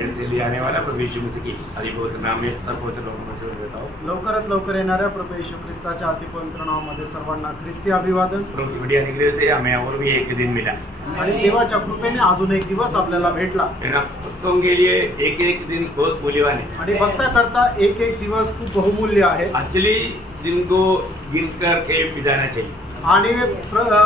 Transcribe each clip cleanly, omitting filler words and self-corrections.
देर से लिए आने वाला प्रभु यीशु मसीह की अधिपवित्र नाम में सर्वोच्च लोगों में से देता हूँ। लवकरात लवकर येणाऱ्या प्रभू येशू ख्रिस्ताच्या अतिपवित्र नावामध्ये सर्वांना ख्रिस्ती अभिवादन। प्रभु की बड़ी अनुग्रह से हमें और भी एक दिन मिला आणि देवाच्या कृपेने अजून एक दिवस आपल्याला भेटला। भक्तों के लिए एक एक दिन बहुत मूल्यवान है आणि भक्ता करता एक एक दिवस खूप बहुमूल्य आहे। एक्चुअली दिन को गिनकर के बिताना चाहिए आणि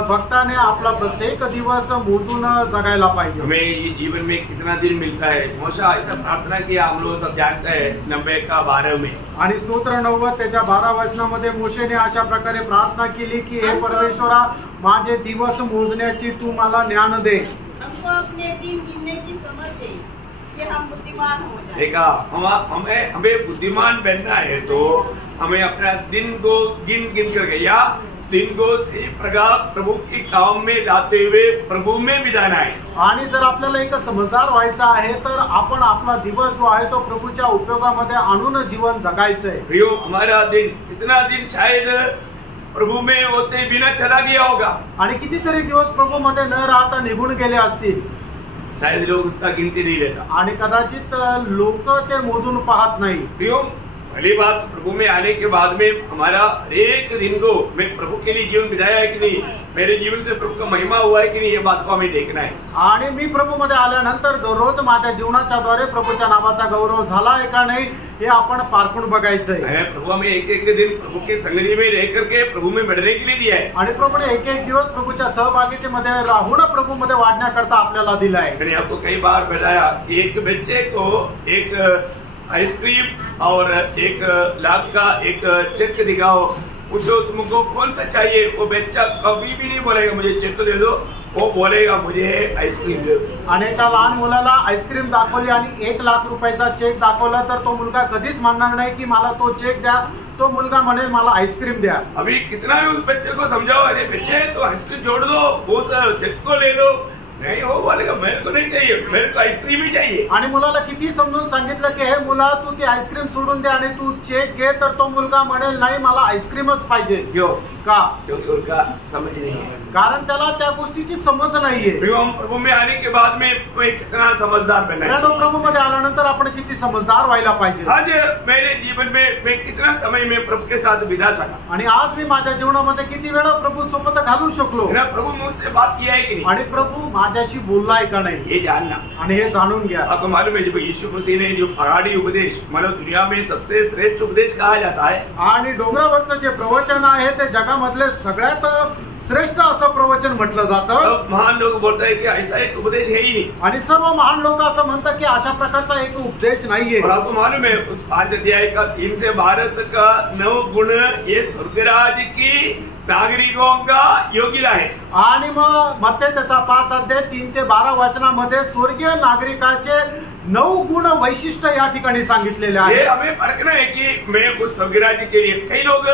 भक्ताने आपला प्रत्येक दिवस मोजून जगायला पाहिजे। हमें जीवन में कितना दिन मिलता है, मोशा ऐसा प्रार्थना किया, हम लोग सब जानते हैं 90 का 12 में। आणि स्तोत्र 90 त्याच्या 12 वचनामध्ये मोशेने अशा प्रकारे प्रार्थना केली की हे परमेश्वरा, माझे दिवस मोजण्याची तू मला ज्ञान दे। हमको अपने दिन गिनने की समझ दे कि हम बुद्धिमान हो जाएं। देखा, हमें बुद्धिमान बनना है तो हमें अपना दिन को गिन करके या दिन को सही प्रकार प्रभु की काम में जाते हुए प्रभु में बिताना है। आणि जर आपल्याला एक समजदार व्हायचं आहे तर आपण आपला दिवस जो आहे तो प्रभूच्या उपयोगामध्ये आणून जीवन जगायचं आहे। प्रियो, हमारा दिन इतना दिन शायद प्रभु में होते बिना चला गया होगा आणि कितीतरी दिवस प्रभू मध्ये न राहता निघून गेले असतील। शायद लोग उतना गिनती नहीं लेता आणि कदाचित लोक ते मोजून पाहत नाही। प्रियो, पहली बात, प्रभु में आने के बाद में हमारा एक दिन को मैं प्रभु के लिए जीवन बिताया है कि नहीं, मेरे जीवन से प्रभु का महिमा हुआ है कि नहीं, ये बात को हमें देखना है। आणि मी प्रभू मध्ये आल्यानंतर दररोज माझ्या जीवनाच्या द्वारे प्रभूच्या नावाचा गौरव झाला आहे का नाही हे आपण पारखून बघायचंय। प्रभु हमें एक एक दिन प्रभु के संगति में रह करके प्रभू में बढ़ने के लिए दिया है आणि प्रभूने एक एक दिवस प्रभूच्या सहभागितेमध्ये राहून प्रभू मध्ये वाढण्याकरता आपल्याला दिलाय। मैंने आपको कई बार बताया कि एक बच्चे को एक आइसक्रीम और 1 लाख का एक चेक दिखाओ, पूछो तुमको कौन सा चाहिए, वो बच्चा कभी भी नहीं बोलेगा मुझे चेक दे दो, वो बोलेगा मुझे आइसक्रीम दे दो। आणि एका लहान मुलाला आईस्क्रीम दाखवली आणि 1 लाख रुपयाचा चेक दाखवला तर तो मुलगा कधीच म्हणणार नाही की मला तो चेक द्या, तो मुलगा म्हणेल मला आईस्क्रीम द्या। अभी कितना भी उस बच्चे को समझाओ, अरे बच्चे तो आइसक्रीम छोड़ दो, वो चेक को ले लो, नहीं हो बोलेगा मेरे को नहीं चाहिए, मेरे को आइसक्रीम ही चाहिए। आणि मुलाला किती समजून सांगितलं की हे मुला तू ती आईस्क्रीम सोडून दे आणि तू चेक घे, तर तो मुलगा म्हणेल नाही मला आईस्क्रीमच पाहिजे। क्यों? का? क्योंकि उनका समझ नहीं है, कारण त्याला त्या गोष्टीची समज नाहीये। प्रभु में आने के बाद में कितना समझदार बनना है। प्रभू मध्ये आल्यानंतर आपण किती समजदार व्हायला पाहिजे। आज मेरे जीवन में मैं कितना समय में प्रभु के साथ बिता सका, आणि आज मी माझ्या जीवनामध्ये किती वेळा प्रभू सोबत घालू शकलो, प्रभु मुझसे बात किया है कि नहीं, आणि प्रभू माझ्याशी बोललाय का नाही ये जानना आणि हे जाणून घ्या। आपको मालूम है जब यीशु मसीह ने जो पहाड़ी उपदेश, मतलब दुनिया में सबसे श्रेष्ठ उपदेश कहा जाता है, आणि डोंगरावरचं जे प्रवचन आहे ते जगामधले सगळ्यात श्रेष्ठ असं प्रवचन म्हटलं जातं। महान लोग बोलते हैं कि ऐसा एक उपदेश है ही नहीं, आणि सर्व महान लोक असं म्हणतात की अशा प्रकारचा एक उपदेश नाहीये। और आपको मालूम है उस 5 अध्याय का 3 से 12 तक का 9 गुण ये स्वर्गराज की नागरिकों का योग्यता है। आणि मग मत्ते त्याचा 5 अध्याय 3 ते 12 वचनामध्ये स्वर्गीय नागरिकाचे 9 गुण वैशिष्ट्य या ठिकाणी सांगितलेले आहे। ये हमें परखना है कि मैं उस स्वर्गराज के लिए, कई लोग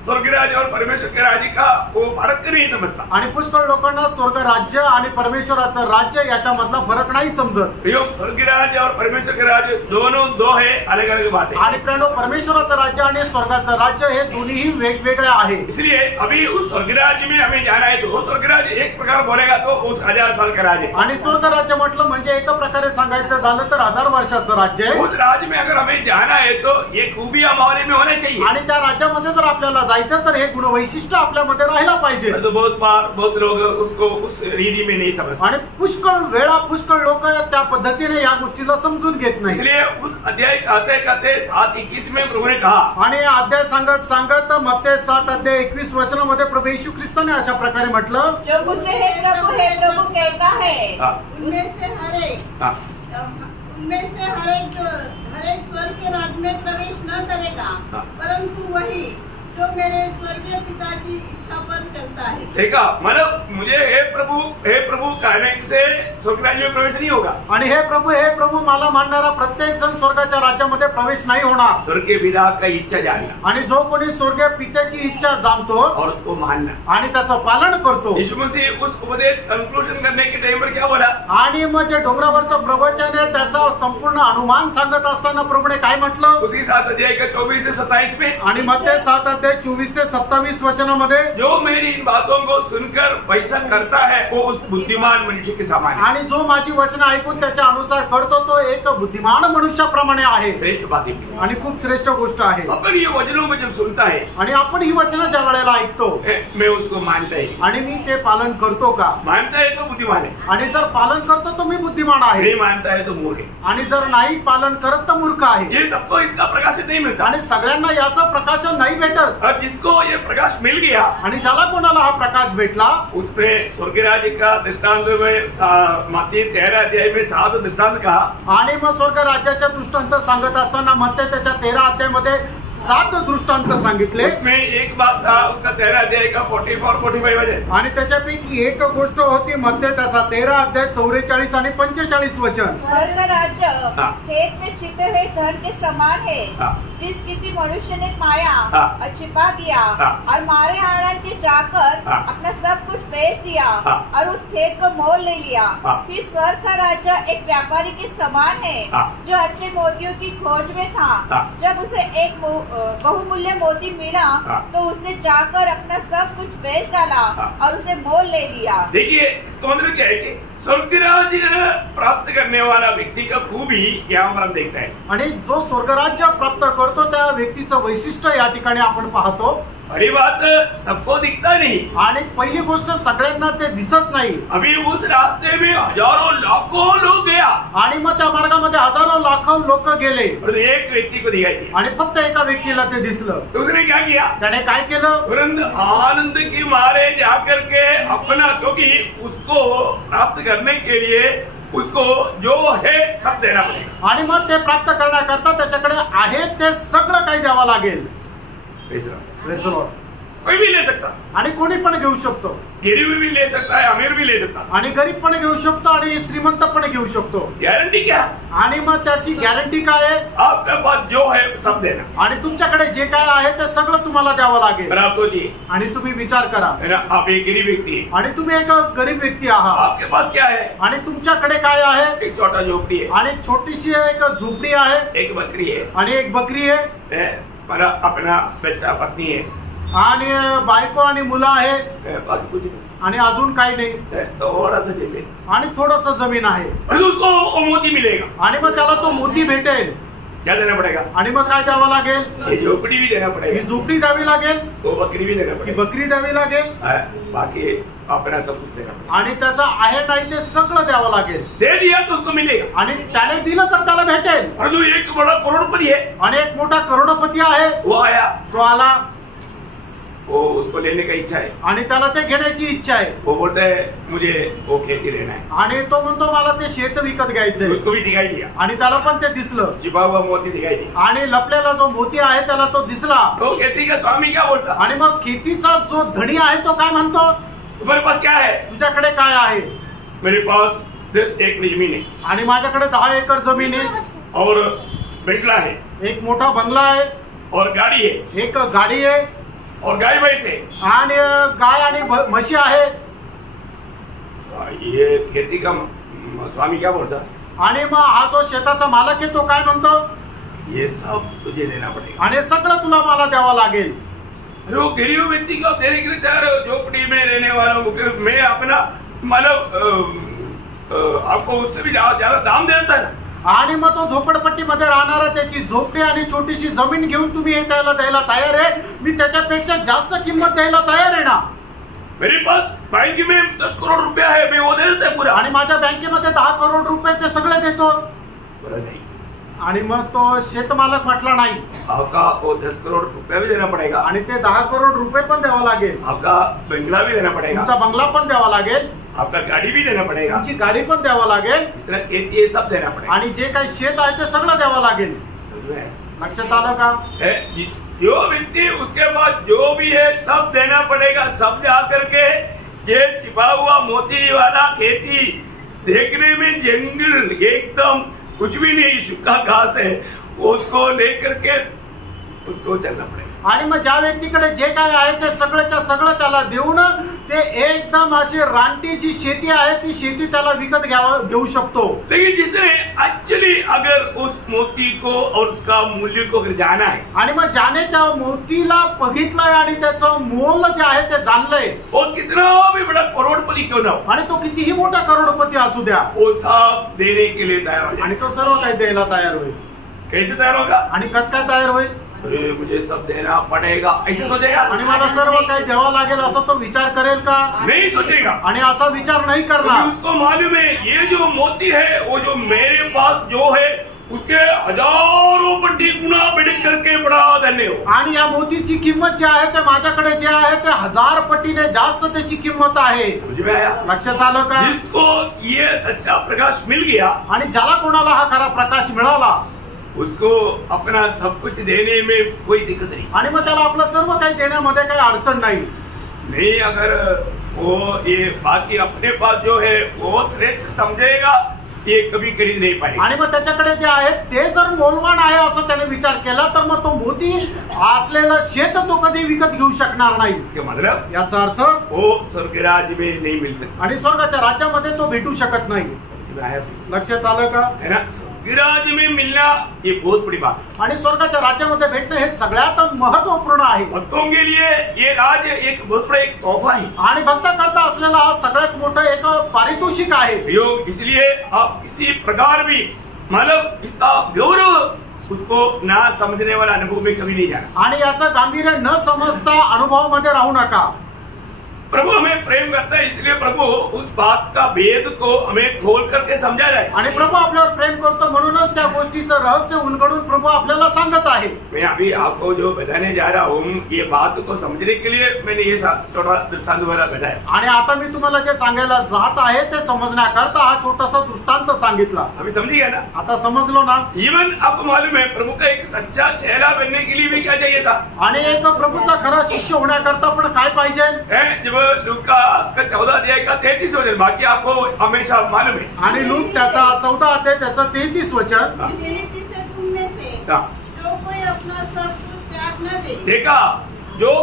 स्वर्गराज और परमेश्वर के राज्य का वो फरक नहीं समझता, आणि पुष्कळ लोकांना स्वर्ग राज्य आणि परमेश्वराचं राज्य याच्यामधला फरक नाही समजत। स्वर्गराज और परमेश्वर के राज्य दोनों दो है, अलग अलग बात है। आणि प्रेरणो, परमेश्वराचं राज्य आणि स्वर्गाचं राज्य हे दोन्ही वेगवेगळे आहे। इसलिए अभी उस स्वर्गराज में हमें जाना है तो वो स्वर्गराज एक प्रकार बोलेगा तो उस 1000 साल का राज्य, आणि स्वर्ग राज्य म्हटलं म्हणजे एका प्रकारे सांगायचं झालं तर 1000 वर्षाचं राज्य आहे। उस राज्य में अगर हमें जाना है तो ये खूबी हमारे में होना चाहिए, आणि त्या राज्यामध्ये जर आपल्याला जायचं तर हे गुण वैशिष्ट्य आपल्यामध्ये राहायला पाहिजे। तो बहुत लोग उसको उस रीति में नहीं समझते, आणि पुष्कळ लोक त्या पद्धतीने या गोष्टीला समजून घेत नाही। इसलिए उस अध्याय कहते कहते 7:21 में प्रभु ने कहा, आणि अध्याय सांगत मत्ते 7 अध्याय 21 वचनामध्ये प्रभू येशू ख्रिस्ताने अशा प्रकारे म्हटलं, जो मुझसे हे प्रभु कहता है उनमें से हर एक स्वर्ग के राज्य में प्रवेश न करेगा, परंतु वही जो मेरे स्वर्गीय पिता की इच्छा पर चलता है। देखा, मतलब मुझे हे प्रभु कहने से स्वर्ग राज्य में प्रवेश नहीं होगा, आणि हे प्रभु मला मानणारा प्रत्येक जण स्वर्गाच्या राज्यामध्ये प्रवेश नाही होणार। स्वर्ग के पिता का इच्छा जानना, आणि जो कोणी स्वर्गीय पित्याची इच्छा जाणतो और उसको मानना, आणि त्याचं पालन करतो। यीशु मसीह उस उपदेश कंक्लूजन करने के टाइम पर क्या बोला, आणि मग जे डोंगरावरचं प्रवचन आहे त्याचा संपूर्ण अनुमान सांगत असताना प्रभूने काय म्हटलं, उसी 7 अध्याय का 24 से 27 में, आणि मत्ते 7 अध्याय मध्ये 24 ते 27 वचनामध्ये, जो मेरी इन बातों को सुनकर वैसा करता है वो उस बुद्धिमान मनुष्य के समान है। आणि जो माझी वचनं ऐकून त्याच्या अनुसार करतो तो एक बुद्धिमान मनुष्याप्रमाणे आहे. श्रेष्ठ बात है आणि खूप श्रेष्ठ गोष्ट आहे. अपन ये वचनों को जब सुनता है आणि आपण ही वचनं ज्या वेळेला ऐकतो मैं उसको मानता है, आणि मी ते पालन करतो का? मानता है तो बुद्धिमान है, आणि जर पालन करतो तो मी बुद्धिमान आहे, नहीं मानता है तो मूर्ख है। आणि जर नाही पालन करत तर मूर्ख आहे. ये सबको इसका प्रकाश नहीं मिलता, आणि सगळ्यांना याचं प्रकाशन नाही भेटत. और जिसको ये प्रकाश मिल गया आणि ज्याला कोणाला हा प्रकाश भेटला उसने स्वर्गराज्य का दृष्टांत में मत्ती 13 अध्याय में 7 दृष्टांत कहा। आणि मग स्वर्ग राज्याच्या दृष्टांत सांगत असताना म्हणते त्याच्या 13 अध्यायामध्ये 7 दृष्टांत सांगितले. उसमें एक बात था उसका 13 अध्याय का 44-45 वचन, आणि त्याच्यापैकी एक गोष्ट होती मध्ये त्याचा 13 अध्याय 44 आणि 45 वचन. स्वर्ग राज्य हाँ। खेत में छिपे हुए धन के समान है, हाँ। जिस किसी मनुष्य ने पाया हाँ। और छिपा दिया हाँ। और मारे आड़न के जाकर हाँ। अपना सब कुछ बेच दिया हाँ। और उस खेत को मोल ले लिया। हाँ। फिर स्वर्ग का राज्य एक व्यापारी के समान है हाँ। जो अच्छे मोतियों की खोज में था। हाँ। जब उसे एक बहुमूल्य मोती मिला हाँ। तो उसने जाकर अपना सब कुछ बेच डाला हाँ। और उसे मोल ले लिया। देखिए इसका मतलब क्या है कि स्वर्गराज्य प्राप्त करने वाला व्यक्ती का खूबी यहाँ पर हम देखता है। आणि जो स्वर्गराज्य प्राप्त करतो त्या व्यक्तीचं वैशिष्ट्य या ठिकाणी आपण पाहतो. बड़ी बात सबको दिखता नहीं, आणि पहिली गोष्ट सगळ्यांना ते दिसत नाही. अभी उस रास्ते में हजारों लाखों लोग गया आणि मग त्या मार्गामध्ये हजारो लाखो लोक गेले और एक व्यक्ति को दिखाई दिया, आणि फक्त एका व्यक्तीला ते दिसलं. तो उसने क्या किया, त्याने काय केलं? तुरंत आनंद के मारे जाकर के अपना, क्योंकि उसको प्राप्त करने के लिए उसको जो है सब देना पड़ेगा। आणि मग ते प्राप्त करण्याकरता त्याच्याकडे आहे ते सगळं काही द्यावं लागेल. Praise the Lord. कोई भी ले सकता, आणि कोणी पण घेऊ शकतो. गरीब भी ले सकता है, अमीर भी ले सकता, आणि गरीब पण घेऊ शकतो आणि श्रीमंत पण घेऊ शकतो. गारंटी क्या, आणि मग त्याची गॅरंटी काय आहे? आपके पास जो है सब देना। आणि तुमच्याकडे जे काय आहे ते सगळं तुम्हाला द्यावं लागेल. पर आप सोचिए, आणि तुम्ही विचार करा, है ना, आप एक गरीब व्यक्ति है, आणि तुम्ही एक गरीब व्यक्ती आहात, आपके पास क्या है, आणि तुमच्याकडे काय आहे? एक छोटा झोपड़ी है, आणि छोटीशी एक झोपडी आहे, एक बकरी है, आणि एक बकरी आहे, मेरा अपना बच्चा पत्नी है, आणि बायको आणि मुलं आहे, बाकी कुछ नहीं, आणि अजून काही नाही, थोड़ा सा जमीन, आणि थोडस जमीन आहे. और उसको वो मोती मिलेगा, आणि मग त्याला तो मोती भेटेल. क्या देना पड़ेगा, आणि मग काय द्यावं लागेल? ये झोपड़ी भी देना ही पड़ेगा, झोपडी द्यावी लागेल, वो बकरी भी देना ही पड़ेगा, बकरी द्यावी लागेल, बाकी अपना सब कुछ देना पड़ेगा। आणि त्याचा आहे नाही ते सगळं द्यावं लागेल. दे दिया तो उसको मिलेगा। आणि त्याने दिलं तर त्याला भेटेल. और जो एक बड़ा करोड़पति है, आणि एक मोठा करोडपती आहे, वो आया, तो आला, वो उसको लेने का इच्छा है, आणि त्याला ते घेण्याची इच्छा आहे. वो बोलता है मुझे वो खेती लेना है, आणि तो म्हणतो मला ते शेत विकत घ्यायचंय. उसको भी दिखाई दिया, आणि त्याला पण ते दिसलं, छिपा हुआ मोती दिखाई दिया, आणि लपलेला जो मोती आहे त्याला तो दिसला. तो खेती का स्वामी क्या बोलता, आणि मग खेतीचा जो धणी आहे तो काय म्हणतो? तुम्हारे पास क्या है, तुझ्याकडे काय आहे? मेरे पास 10 एकड़ जमीन है, आणि माझ्याकडे 10 एकर जमीन आहे, और बंगला है, एक मोठा बंगला आहे, और गाड़ी है, एक गाडी आहे, और गाय भैंस है। आणि गाय आणि म्हशी आहे. ये खेती का स्वामी क्या बोलता, आणि मग हा जो शेताचा मालक आहे तो काय म्हणतो? ये सब तुझे देना पड़ेगा। आणि सगळं तुला मला द्यावं लागेल. वो गरीब व्यक्ति को देने के लिए तैयार हो, झोपड़ी में रहने वालों को मैं अपना मतलब आपको उससे भी ज्यादा दाम देता है ना। आणि मग तो झोपडपट्टीमध्ये राहणारा त्याची झोपडी आणि छोटीशी जमीन घेऊन तुम्ही हे त्याला द्यायला तयार आहे. मी त्याच्यापेक्षा जास्त किंमत द्यायला तयार आहे ना. मेरे पास बैंक में 10 करोड़ रुपया है, मैं वो दे देता है पूरा, आणि माझ्या बँकेमध्ये 10 करोड रुपये ते सगळे देतो. बोला नहीं, आणि मग तो शेतमालक म्हटला नाही, आपका वो 10 करोड़ रुपया भी देना पड़ेगा, आणि ते 10 करोड रुपये पण द्यावं लागेल, आपका बंगला भी देना पड़ेगा, तुमचा बंगला पण द्यावा लागेल, आपका गाड़ी भी देना पड़ेगा, तुमची गाडी पण द्यावा लागेल, इतना खेती है सब देना पड़ेगा। आणि जे काही शेत आहे ते सगळं द्यावं लागेल. लक्षात आलं का? जो व्यक्ति उसके पास जो भी है सब देना पड़ेगा, सब जा करके ये छिपा हुआ मोती वाला खेती देखने में जंगल एकदम कुछ भी नहीं, सूखा घास है, उसको लेकर के उसको चलना पड़ेगा। आणि मग ज्या व्यक्तीकडे जे काय आहे ते सगळ्याच्या सगळं त्याला देऊन ते एकदम अशी रानटी जी शेती आहे ती शेती त्याला विकत घेऊ शकतो. लेकिन जिसने एक्चुअली अगर उस मोती को और उसका मूल्य को जाना है, आणि मग ज्याने त्या मोतीला बघितलंय आणि त्याचं मोल जे आहे ते जाणलंय, और कितना भी बड़ा करोड़पति क्यों ना हो, आणि तो कितीही मोठा करोडपती असू द्या, वो सब देने के लिए तैयार हो जाए. आणि तो सर्व काही द्यायला तयार होईल. कैसे तैयार होगा? आणि कसं काय तयार होईल? अरे मुझे सब देना पड़ेगा ऐसे सोचेगा? आणि मला सर्व काही द्यावं लागेल असं तो विचार करेल का? नहीं सोचेगा. आणि असा विचार नाही करणार. क्योंकि उसको मालूम है ये जो मोती है वो जो मेरे पास जो है उसके हजारों पट्टी गुना बढ़ करके बड़ा धन्य हो. आणि या मोतीची किंमत जी आहे ते माझ्याकडे जे आहे ते 1000 पटीने जास्त त्याची किंमत आहे. समझ में आया? लक्षात आलं का? जिसको ये सच्चा प्रकाश मिल गया, आणि ज्याला कोणाला हा खरा प्रकाश मिळाला, उसको अपना सब कुछ देने में कोई दिक्कत नहीं. आणि मग त्याला आपलं सर्व काही देण्यामध्ये काही अडचण नाही. नहीं अगर वो ये बाकी अपने पास जो है वो श्रेष्ठ समझेगा, ये कभी खरीद नहीं पाएगा. आणि मग त्याच्याकडे जे आहे ते जर मोलवान आहे असं त्याने विचार केला तर मग तो मोती असलेलं शेत तो कधी विकत घेऊ शकणार नाही. इसका मतलब याचा अर्थ वो स्वर्गराज में नहीं मिल सकता. आणि स्वर्गाच्या राज्यामध्ये तो भेटू शकत नाही. लक्षात आलं का? है ना? स्वर्गराज में मिलना ये बहुत बड़ी बात है. आणि स्वर्गाच्या राज्यामध्ये भेटणं हे सगळ्यात महत्वपूर्ण आहे. भक्तों के लिए ये राज एक बहुत बड़ा एक तोहफा है. आणि भक्ताकरता असलेला हा सगळ्यात मोठं एक पारितोषिक आहे. योग इसलिए आप किसी प्रकार भी मतलब इसका गौरव उसको ना समझने वाला अनुभव में कभी नहीं जाना. आणि याचं गांभीर्य न समजता अनुभवामध्ये राहू नका. प्रभु हमें प्रेम करता है, इसलिए प्रभु उस बात का भेद को हमें खोल करके समझा जाए. आणि प्रभू आपल्यावर प्रेम करतो म्हणूनच त्या गोष्टीचं रहस्य उलगडून प्रभू आपल्याला सांगत आहे. मैं अभी आपको जो बताने जा रहा हूँ ये बात को समझने के लिए मैंने ये छोटा दृष्टांत द्वारा बताया. आणि आता मी तुम्हाला जे सांगायला जात आहे ते समजण्याकरता हा छोटासा दृष्टांत सांगितला. अभी समझिए ना? आता समजलो ना? इवन आपको मालूम है प्रभु का एक सच्चा चेला बनने के लिए भी क्या चाहिए था? आणि एक प्रभूचा खरा शिष्य होण्याकरता पण काय पाहिजे? जब लूका उसका 14 अध्याय का 33 वचन, बाकी आपको हमेशा मालूम है. आणि लूक त्याचा 14 अध्याय त्याचं 33 वचन. इसी रीति से तुम में से जो कोई अपना सब कुछ त्याग न दे, देखा, जो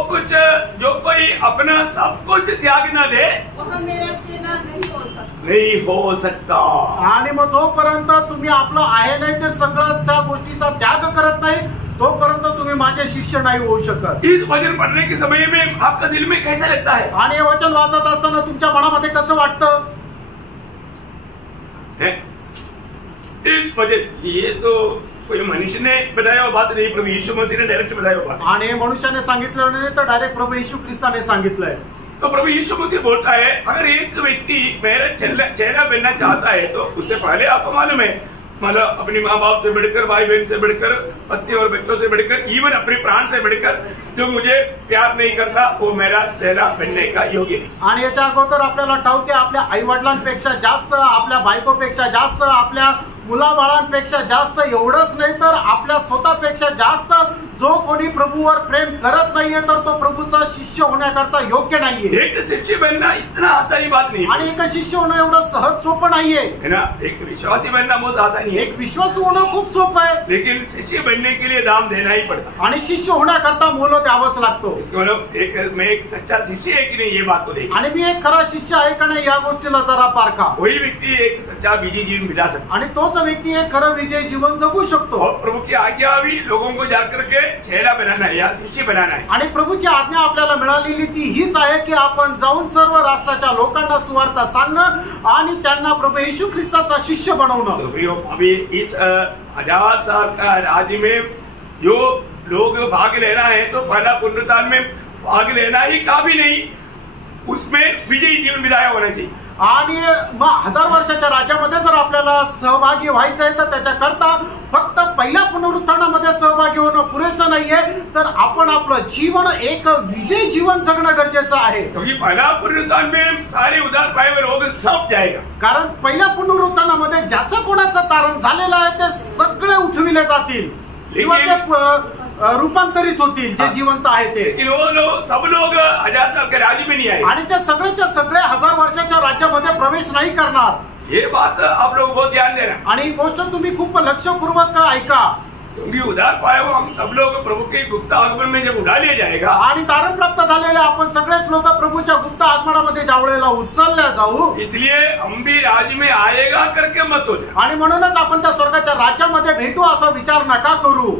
कोई अपना सब कुछ त्याग न दे वह मेरा चेला नहीं हो सकता. नहीं हो सकता. आणि मग जोपर्यंत तुम्ही आपलं आहे नाही ते सगळ्या गोष्टीचा त्याग करत नाही तोपर्यंत तुम्ही माझे शिष्य नाही होऊ शकत. इस वचन पढ़ने के समय में आपका दिल में कैसा लगता है? आणि हे वचन वाचत असताना तुमच्या मनामध्ये कसं वाटतं? इस वचन ये तो कोई मनुष्य ने बताया हुआ बात नहीं, प्रभु यीशु मसीह ने डायरेक्ट बताया हुआ बात. आणि मनुष्याने सांगितलं नाही तर डायरेक्ट प्रभू येशू ख्रिस्ताने सांगितलंय. तो प्रभु यीशु मसीह बोलता है अगर एक व्यक्ति मेरा चेला बनना चाहता है तो उससे पहले आपको मालूम है मतलब अपने माँ बाप से बढ़कर, भाई बहन से बढ़कर, पत्नी और बच्चों से बढ़कर, इवन अपने प्राण से बढ़कर जो मुझे प्यार नहीं करता वो मेरा चेला बनने का योग्य नहीं. आणि याच्या अगोदर आपल्याला ठाऊक आहे आपल्या आई वडिलांपेक्षा जास्त, आपल्या बायकोपेक्षा जास्त, आपल्या मुलाबाळांपेक्षा जास्त, एवढंच नाही तर आपल्या स्वतःपेक्षा जास्त जो कोणी प्रभूवर प्रेम करत नाहीये तर तो प्रभूचा शिष्य होण्याकरता योग्य नाहीये. एक शिष्य बनना इतना आसानी बात नहीं आणि एक शिष्य होणं एवढं सहज सोपं नाहीये, है ना. एक विश्वासी बनना बहुत आसानी है, एक विश्वास होणं खूप सोपं आहे, लेकिन शिष्य बनने के लिए दाम देना ही पड़ता. आणि शिष्य होण्याकरता मोल द्यावंच लागतो. इसका मतलब मैं एक सच्चा शिष्य है कि नहीं ये बात को देखिए. आणि मी एक खरा शिष्य आहे का नाही या गोष्टीला जरा पारखा. वही व्यक्ति एक सच्चा विजयी जीवन बिता सकता आणि तोच व्यक्ती एक खरं विजय जीवन जगू शकतो. और प्रभु की आज्ञा भी लोगों को जाकर के चेला बनाना है या शिष्य बनाना है. आणि प्रभूची आज्ञा आपल्याला मिळालेली ती हीच आहे की आपण जाऊन सर्व राष्ट्राच्या लोकांना सुवार्ता सांगणं आणि त्यांना प्रभू येशू ख्रिस्ताचा शिष्य बनवणं. तो प्रियो, अभी इस 1000 साल का राज्य में जो लोग भाग लेना है तो पहला पुनरुत्थान में भाग लेना ही काफी नहीं, उसमें विजयी जीवन बिताया होना चाहिए. आणि मग 1000 वर्षाच्या राज्यामध्ये जर आपल्याला सहभागी व्हायचं आहे तर त्याच्याकरता फक्त पहिल्या पुनरुत्थानामध्ये सहभागी होणं पुरेसं नाहीये तर आपण आपलं जीवन एक विजयी जीवन जगणं गरजेचं आहे. क्योंकि पहला पुनरुत्थान में सारे उद्धार पाए हुए लोग सब जाएगा. कारण पहिल्या पुनरुत्थानामध्ये ज्याचं कोणाचं तारण झालेलं आहे ते सगळे उठविले जातील किंवा ते रूपांतरित होतील जे जिवंत आहे ते. लेकिन वो लोग सब लोग 1000 साल के राज्य में नहीं आए आणि ते सगळेच्या सगळे 1000 वर्षाच्या राज्यामध्ये प्रवेश नाही करणार. ये बात आप लोग बहुत ध्यान देना. आणि ही गोष्ट तुम्ही खूप लक्षपूर्वक ऐका. क्योंकि उद्धार पाए हो हम सब लोग प्रभु के गुप्त आगमन में जब उठा लिया जाएगा, आणि तारण प्राप्त झालेले आपण सगळेच लोक प्रभूच्या गुप्त आगमनामध्ये ज्या वेळेला उचलल्या जाऊ, इसलिए हम भी राज्य में आएगा करके मत सोचना। आणि म्हणूनच आपण त्या स्वर्गाच्या राज्यामध्ये भेटू असा विचार नका करू।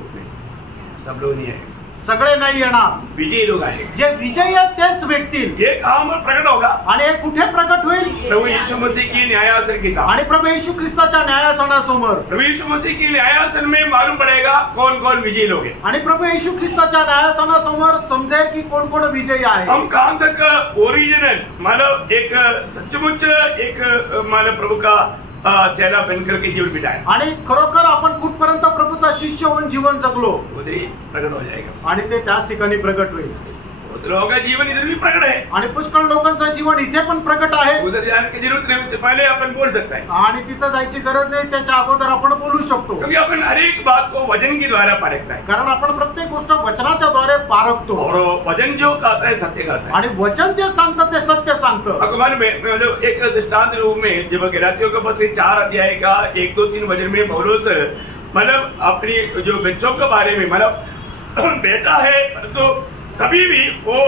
सब लोग नहीं आएंगे, सगळे नाही येणार, विजयी लोग आएंगे। जे विजयी आहेत तेच भेटतील। ये काम प्रकट होगा आणि हे कुठे प्रकट होईल? प्रभु यीशु मसीह की न्यायासन के साथ। आणि प्रभू येशू ख्रिस्ताच्या न्यायासनासमोर। प्रभु यीशु मसीह की न्यायासन में मालूम पड़ेगा कौन कौन विजयी लोग हैं। आणि प्रभू येशू ख्रिस्ताच्या न्यायासनासमोर समजेल की कोण कोण विजयी आहे। हम कहां तक ओरिजिनल मतलब एक सचमुच एक मतलब प्रभु का चेला बनकर के जीवन बिताए, आणि खरोखर आपण कुठपर्यंत प्रभूचा शिष्य होऊन जीवन जगलो, उधर ही प्रकट हो जाएगा। आणि ते त्याच ठिकाणी प्रकट होईल। बहुत लोगों का जीवन इधर भी प्रकट है, आणि पुष्कळ लोकांचं जीवन इथे पण प्रकट आहे। उधर जाने की जरूरत नहीं, उससे पहले अपन बोल सकता है, आणि तिथं जायची गरज नाही, त्याच्या अगोदर आपण बोलू शकतो। क्योंकि अपन हर एक बात को वचन के द्वारा परखता है, कारण आपण प्रत्येक गोष्ट वचनाच्या द्वारे पारखतो, और वचन जो कहता है सत्य कहता है। आणि वचन जे सांगतं ते सत्य सांगतं। भगवान में मतलब एक दृष्टांत रूप में जब गलातियों के पत्र 4 अध्याय का 1, 2, 3 वचन में पौलुस मतलब अपनी जो बच्चों के बारे में मतलब बेटा है तो कभी भी वो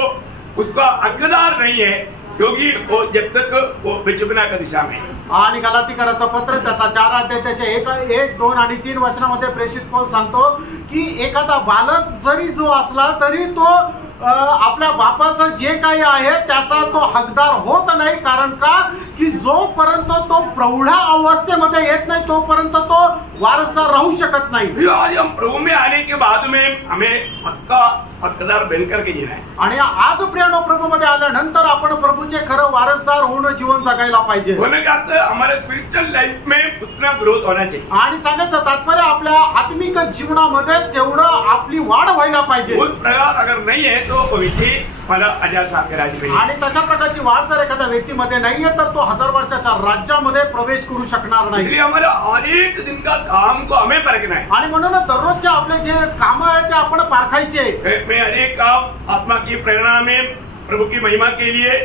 उसका हकदार नहीं है, क्योंकि वो जब तक वो बेचुपना का दिशा में। आणि गलातीकराचं पत्र त्याचा 4 अध्याय त्याच्या 1, 2 आणि 3 वचनामध्ये प्रेषित पौल सांगतो की एखादा बालक जरी जो असला तरी तो आपल्या बापाचं जे काही आहे त्याचा तो हकदार होत नाही। कारण का की जोपर्यंत तो प्रौढा अवस्थेमध्ये येत नाही तोपर्यंत तो वारसदार राहू शकत नाही। आज हम प्रभु में आने के बाद में हमें पक्का हकदार बनकर के जीना है। आणि आज प्रियानो प्रभूमध्ये आल्यानंतर आपण प्रभूचे खरं वारसदार होणं जीवन जगायला पाहिजे। होने का अर्थ हमारे स्पिरिचुअल लाइफ में उतना ग्रोथ होना चाहिए। आणि सांगायचं तात्पर्य आपल्या आत्मिक जीवनामध्ये तेवढं आपली वाढ व्हायला पाहिजे। उस प्रकार अगर नहीं है तो व्यक्ति मतलब अजात साहब के राज्य में, आणि तशा प्रकारची वाढ जर एखाद्या व्यक्तीमध्ये नाहीये तर तो 1000 वर्षाच्या राज्यामध्ये प्रवेश करू शकणार नाही। इसलिए हमारा हर एक दिन का काम को हमें परखना है। आणि म्हणून दररोजचे आपले जे काम आहेत ते आपण पारखायचे। मैं अनेक काम आत्मा की प्रेरणा में प्रभु की महिमा के लिए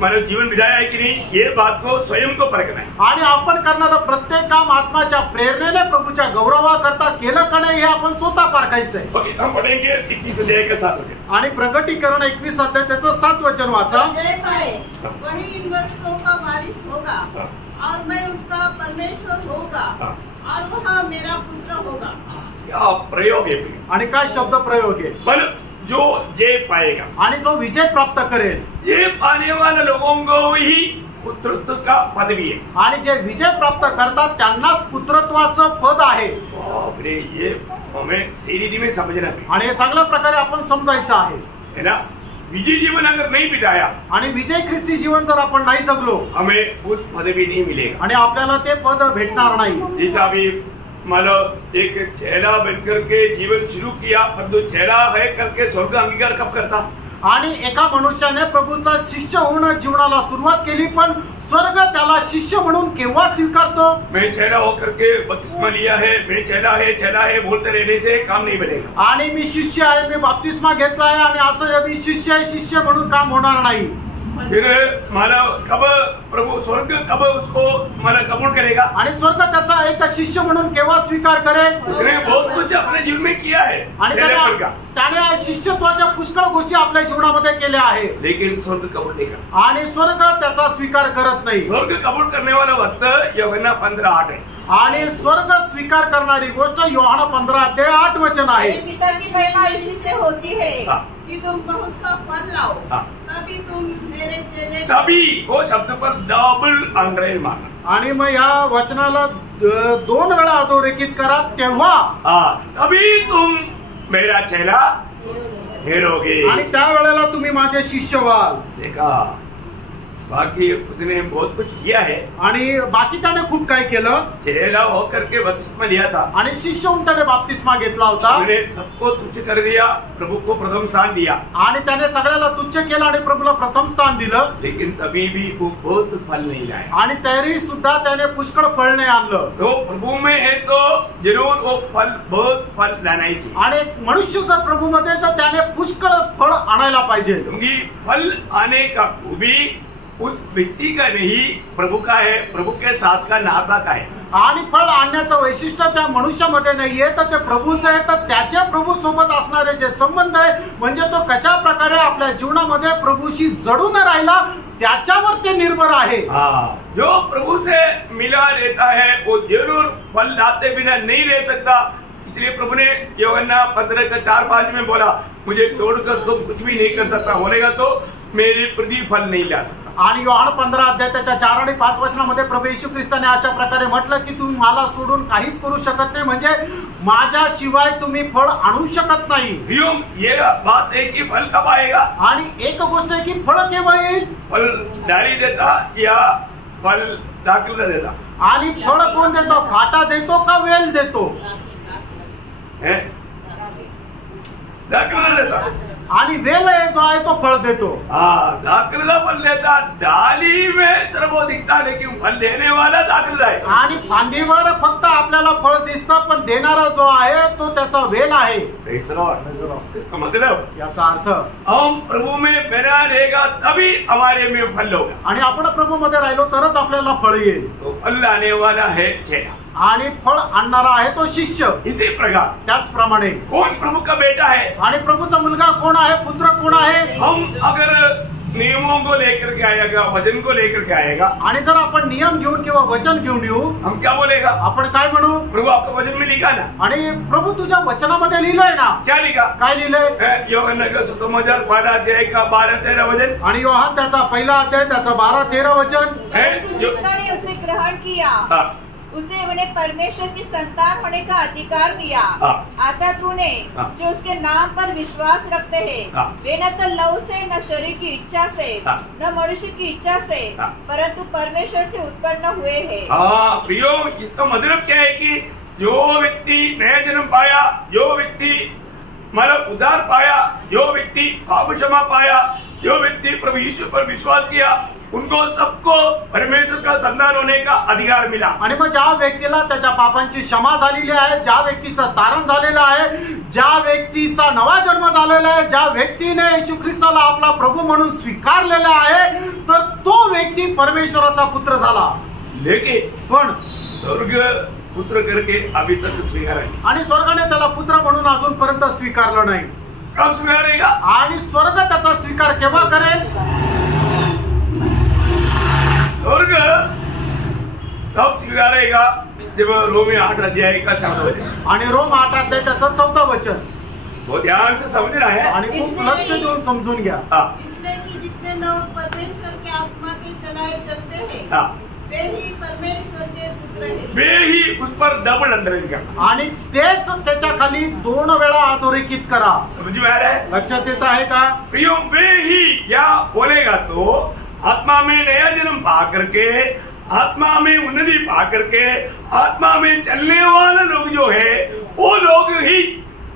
मानव जीवन बिताया है कि नहीं, ये बात को स्वयं को परखना है। आणि आपण करणारं प्रत्येक काम आत्माच्या प्रेरणेने प्रभूच्या गौरवाकरता केलं का नाही हे आपण स्वतः पारखायचंय। ओके, हम पढ़ेंगे 21 अध्याय के 7 वचन। आणि प्रगटीकरण 21 अध्याय त्याचं 7 वचन वाचा। जय पाए वही इन वस्तुओं का वारिस होगा और मैं उसका परमेश्वर होगा और वह मेरा पुत्र होगा। क्या प्रयोग है, आणि काय शब्द प्रयोग आहे? मतलब जो जय पाएगा, आणि जो विजय प्राप्त करेल, ये पाने वाले लोगों को ही पुत्रत्व का पदवी है। आणि जे विजय प्राप्त करतात त्यांनाच पुत्रत्वाचं पद आहे। बाप रे, ये हमें सही रीति में समझना है, आणि हे चांगल्या प्रकारे आपण समजायचं है ना। विजय जीवन अगर नहीं बिताया आणि विजय ख्रिस्ती जीवन जर आपण नाही जगलो हमें उस पदवी नहीं मिलेगा। आणि आपल्याला ते पद भेटणार नाही। जैसा अभी मतलब एक चेला बनकर के जीवन शुरू किया, पर जो चेला है करके स्वर्ग अंगीकार कब करता? आणि एका मनुष्याने प्रभूचा शिष्य होणं जीवनाला सुरुवात केली, पण स्वर्ग त्याला शिष्य म्हणून केव्हा स्वीकारतो? मैं चेला होकर के बपतिस्मा लिया है, मैं चेला है बोलते रहने से काम नहीं बनेगा। आणि मी शिष्य आहे, मी बपतिस्मा घेतला आहे आणि असं मी शिष्य आहे, शिष्य म्हणून काम होणार नाही। फिर माला कब प्रभु स्वर्ग कब उसको माला कबूल करेगा? आणि स्वर्ग त्याचा एक शिष्य म्हणून केव्हा स्वीकार करेल? उसने बहुत कुछ अपने जीवन में किया है, आणि त्याने शिष्यत्वाच्या पुष्कळ गोष्टी आपल्या जीवनामध्ये केल्या आहेत, लेकिन स्वर्ग कबूल नहीं करता। आणि स्वर्ग त्याचा स्वीकार करत नाही। स्वर्ग कबूल करने वाला वक्त यूहन्ना 15:8 है। आणि स्वर्ग स्वीकार करणारी गोष्ट यूहन्ना 15 अध्याय 8 वचन आहे। मेरे पिता की महिमा इसी से होती है कि तुम बहुत सा फल लाओ, हाँ। तभी तुम मेरे चेले। तभी वो शब्द पर डबल अंडरलाइन मारना। आणि मग या वचनाला 2 वेळा अधोरेखित करा, तेव्हा तभी तुम मेरा चेला ठहरोगे। आणि त्या वेळेला तुम्ही माझे शिष्य व्हाल। देखा, बाकी उसने बहुत कुछ किया है, आणि बाकी त्याने खूप काय केलं। चेला होकर के बपतिस्मा लिया था, आणि शिष्य होऊन त्याने बाप्तिस्मा घेतला होता, उसने सबको तुच्छ कर दिया, प्रभु को प्रथम स्थान दिया, आणि त्याने सगळ्याला तुच्छ केलं आणि प्रभूला प्रथम स्थान दिलं। लेकिन तभी भी वो बहुत फल नहीं लाया। आणि तरी सुद्धा त्याने पुष्कळ फळ नाही आणलं। तो प्रभु में है तो जरूर वो फल बहुत फल लाना ही चाहिए। आणि मनुष्य जर प्रभूमध्ये तर त्याने पुष्कळ फळ आणायला पाहिजे, क्योंकि फल आने का खूबी उस व्यक्ति का नहीं प्रभु का है, प्रभु के साथ का नाता का है। आणि फळ आणण्याचं वैशिष्ट्य त्या मनुष्यामध्ये नाहीये, तर ते प्रभूचं आहे. तर त्याच्या प्रभू सोबत असणारे जे संबंध आहे, म्हणजे तो कशा प्रकारे आपल्या जीवनामध्ये प्रभूशी जडून राहिला, त्याच्यावर ते निर्भर आहे. जो प्रभु से मिला रहता है वो जरूर फल लाते बिना नहीं रह सकता. इसलिए प्रभु ने यूहन्ना 15:4-5 में बोला, मुझे छोड़कर तुम कुछ भी नहीं कर सकता, बोलेगा तो मेरे प्रति फल नहीं ला सकता. आणि योहान 15 अध्याय त्याच्या 4 आणि 5 वचनामध्ये प्रभू येशू ख्रिस्ताने अशा प्रकारे म्हटलं की तुम्ही मला सोडून काहीच करू शकत नाही, म्हणजे माझ्याशिवाय तुम्ही फळ आणू शकत नाही. ये बात है कि फल कब आएगा. आणि एक गोष्ट आहे की फळ केव्हा येईल. फल डाली देता या फल दाखला देता. आणि फळ कोण देतो, फाटा देतो का वेल देतो. दाखला देता. आणि वेल जो आहे तो फळ देतो. दाखला फल देता. डाली में सिर्फ वो दिखता, लेकिन फल देने वाला दाखला है. आणि फांदीवर फक्त आपल्याला फळ दिसतं, पण देणारा जो आहे तो त्याचा वेल आहे. इसका मतलब याचा अर्थ हम प्रभु में बना रहेगा तभी हमारे में फल होगा. आणि आपण प्रभू मध्ये राहिलो तरच आपल्याला फळ येईल. तो फल लाने वाला है चेला. आणि फळ आणणारा आहे तो शिष्य. इसी प्रकार त्याचप्रमाणे कौन प्रभु का बेटा है. आणि प्रभूचा मुलगा कोण आहे, पुत्र कोण आहे. हम अगर नियमों को लेकर के आएगा, वचन को लेकर के आएगा, आणि जर आपण नियम घेऊन किंवा वचन घेऊन येऊ, हम क्या बोलेगा. आपण काय म्हणू, प्रभु आपका वचन में लिखा ना. आणि प्रभू तुझ्या वचनामध्ये लिहिलंय ना. क्या लिखा. काय लिहिलंय. यूहन्ना का 12:13 वचन. आणि योहान त्याचा 1 अध्याय त्याचा 12-13 वचन. जितने उसे ग्रहण किया उसे उन्हें परमेश्वर की संतान होने का अधिकार दिया. आता तूने जो उसके नाम पर विश्वास रखते हैं, वे न तो लहू से, न शरीर की इच्छा से, न मनुष्य की इच्छा से, परंतु परमेश्वर से उत्पन्न हुए हैं. प्रियो, इसका मतलब क्या है कि जो व्यक्ति नया जन्म पाया, जो व्यक्ति मतलब उद्धार पाया, जो व्यक्ति पाप क्षमा पाया, जो व्यक्ति प्रभु यीशु पर विश्वास किया, उनको सबको परमेश्वर का संतान होने का अधिकार मिला. आणि मग ज्या व्यक्तीला त्याच्या पापांची क्षमा झालेली आहे, ज्या व्यक्तीचं तारण झालेलं आहे, ज्या व्यक्तीचा नवा जन्म झालेला आहे, ज्या व्यक्तीने येशू ख्रिस्ताला आपला प्रभू म्हणून स्वीकारलेला आहे, तर तो व्यक्ती परमेश्वराचा पुत्र झाला. लेकिन पण स्वर्ग पुत्र करके अभी तक स्वीकार आहे. आणि स्वर्गाने त्याला पुत्र म्हणून अजूनपर्यंत स्वीकारलं नाही. कब स्वीकारेगा. आणि स्वर्ग त्याचा स्वीकार केव्हा करेल. स्वर्ग तब स्वीकारेगा जब रोमी 8 अध्याय का 4 वचन. आणि रोम 8 अध्याय त्याचं 14 वचन. बहुत ध्यान से समझना है आणि खूप लक्ष देऊन समजून घ्या. इसलिए कि जितने लोग परमेश्वर के आत्मा के चलाए चलते हैं, वे ही परमेश्वर के पुत्र हैं. वे ही उस पर डबल अंडरलाइन करना. आणि तेच त्याच्या खाली 2 वेळा अधोरेखित करा. समझ में आ रहा है. लक्षात येत आहे का. प्रियो, वे ही क्या बोलेगा तो आत्मा में नया जन्म पा करके, आत्मा में उन्नति पा करके, आत्मा में चलने वाले लोग जो है वो लोग ही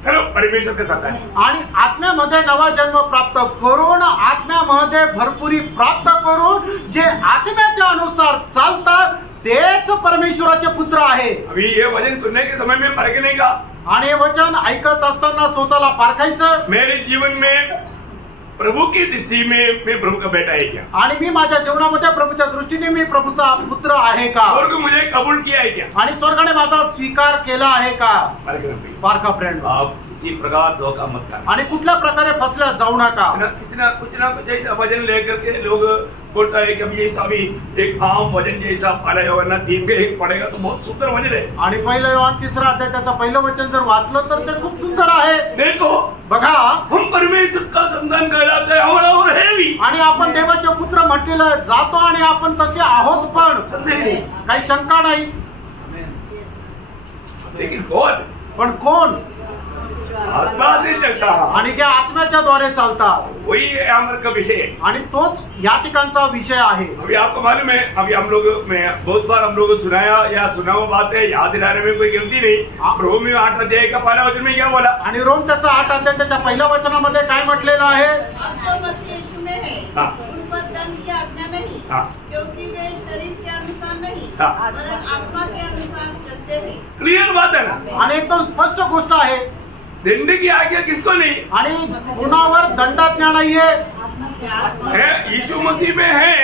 सर्व परमेश्वर के संतान है. आणि आत्म्यामध्ये नवा जन्म प्राप्त करून, आत्म्यामध्ये भरपुरी प्राप्त करून जे आत्म्याच्या अनुसार चालतात तेच परमेश्वराचे पुत्र आहे. अभी ये वचन सुनने के समय में परखने का. आणि हे वचन ऐकत असताना स्वतःला पारखायचं. मेरे जीवन में प्रभु की दृष्टी में मैं प्रभु का बेटा है क्या. आणि मी माझ्या जीवनामध्ये प्रभूच्या दृष्टीने मी प्रभूचा पुत्र आहे का. स्वर्ग मुझे कबूल किया है क्या. आणि स्वर्गाने माझा स्वीकार केला आहे का. पारखा फ्रेंड. आप इसी प्रकार धोखा मत करना. आणि कुठल्या प्रकारे फसल्या जाऊ नका. कुछ ना कुछ ऐसा वजन लेकर के लोग बोलता है कि अब ये सभी एक आम वजन जैसा पाला योहान 3 के 1 पड़ेगा तो बहुत सुंदर वजन है. आणि पहिलं योहान 3 अध्याय त्याचं पहिलं वचन जर वाचलं तर ते खूप सुंदर आहे. देखो बघा, हम परमेश्वर का संतान कहलाते हैं और है भी. आणि आपण देवाचे पुत्र म्हटलेलं जातो आणि आपण तसे आहोत पण. संदेह नाही, काही शंका नाही. लेकिन कौन. पण कोण. आत्मा से चलता आणि जे आत्म्याच्या द्वारे चालतात वही अमर का विषय है. आणि तोच या ठिकाणचा विषय आहे. अभी आपको मालूम है, अभी हम लोग में बहुत बार हम लोग को सुनाया या सुना हुआ बात है, याद दिलाने में कोई गलती नहीं. रोमी 8 अध्याय का 1 वचन में क्या बोला. आणि रोम त्याचा 8 अध्याय त्याच्या पहिल्या वचनामध्ये काय म्हटलेलं आहे. अब जो मसीह यीशु में है, उन पर दंड की आज्ञा नहीं, क्योंकि वे शरीर के अनुसार नहीं, वरन आत्मा के अनुसार चलते हैं. क्लियर बात है ना. आणि एकदम स्पष्ट गोष्ट आहे. दंड की आज्ञा किसको नहीं. आणि कुणावर दंडाज्ञा नाहीये. यीशु मसीह में है.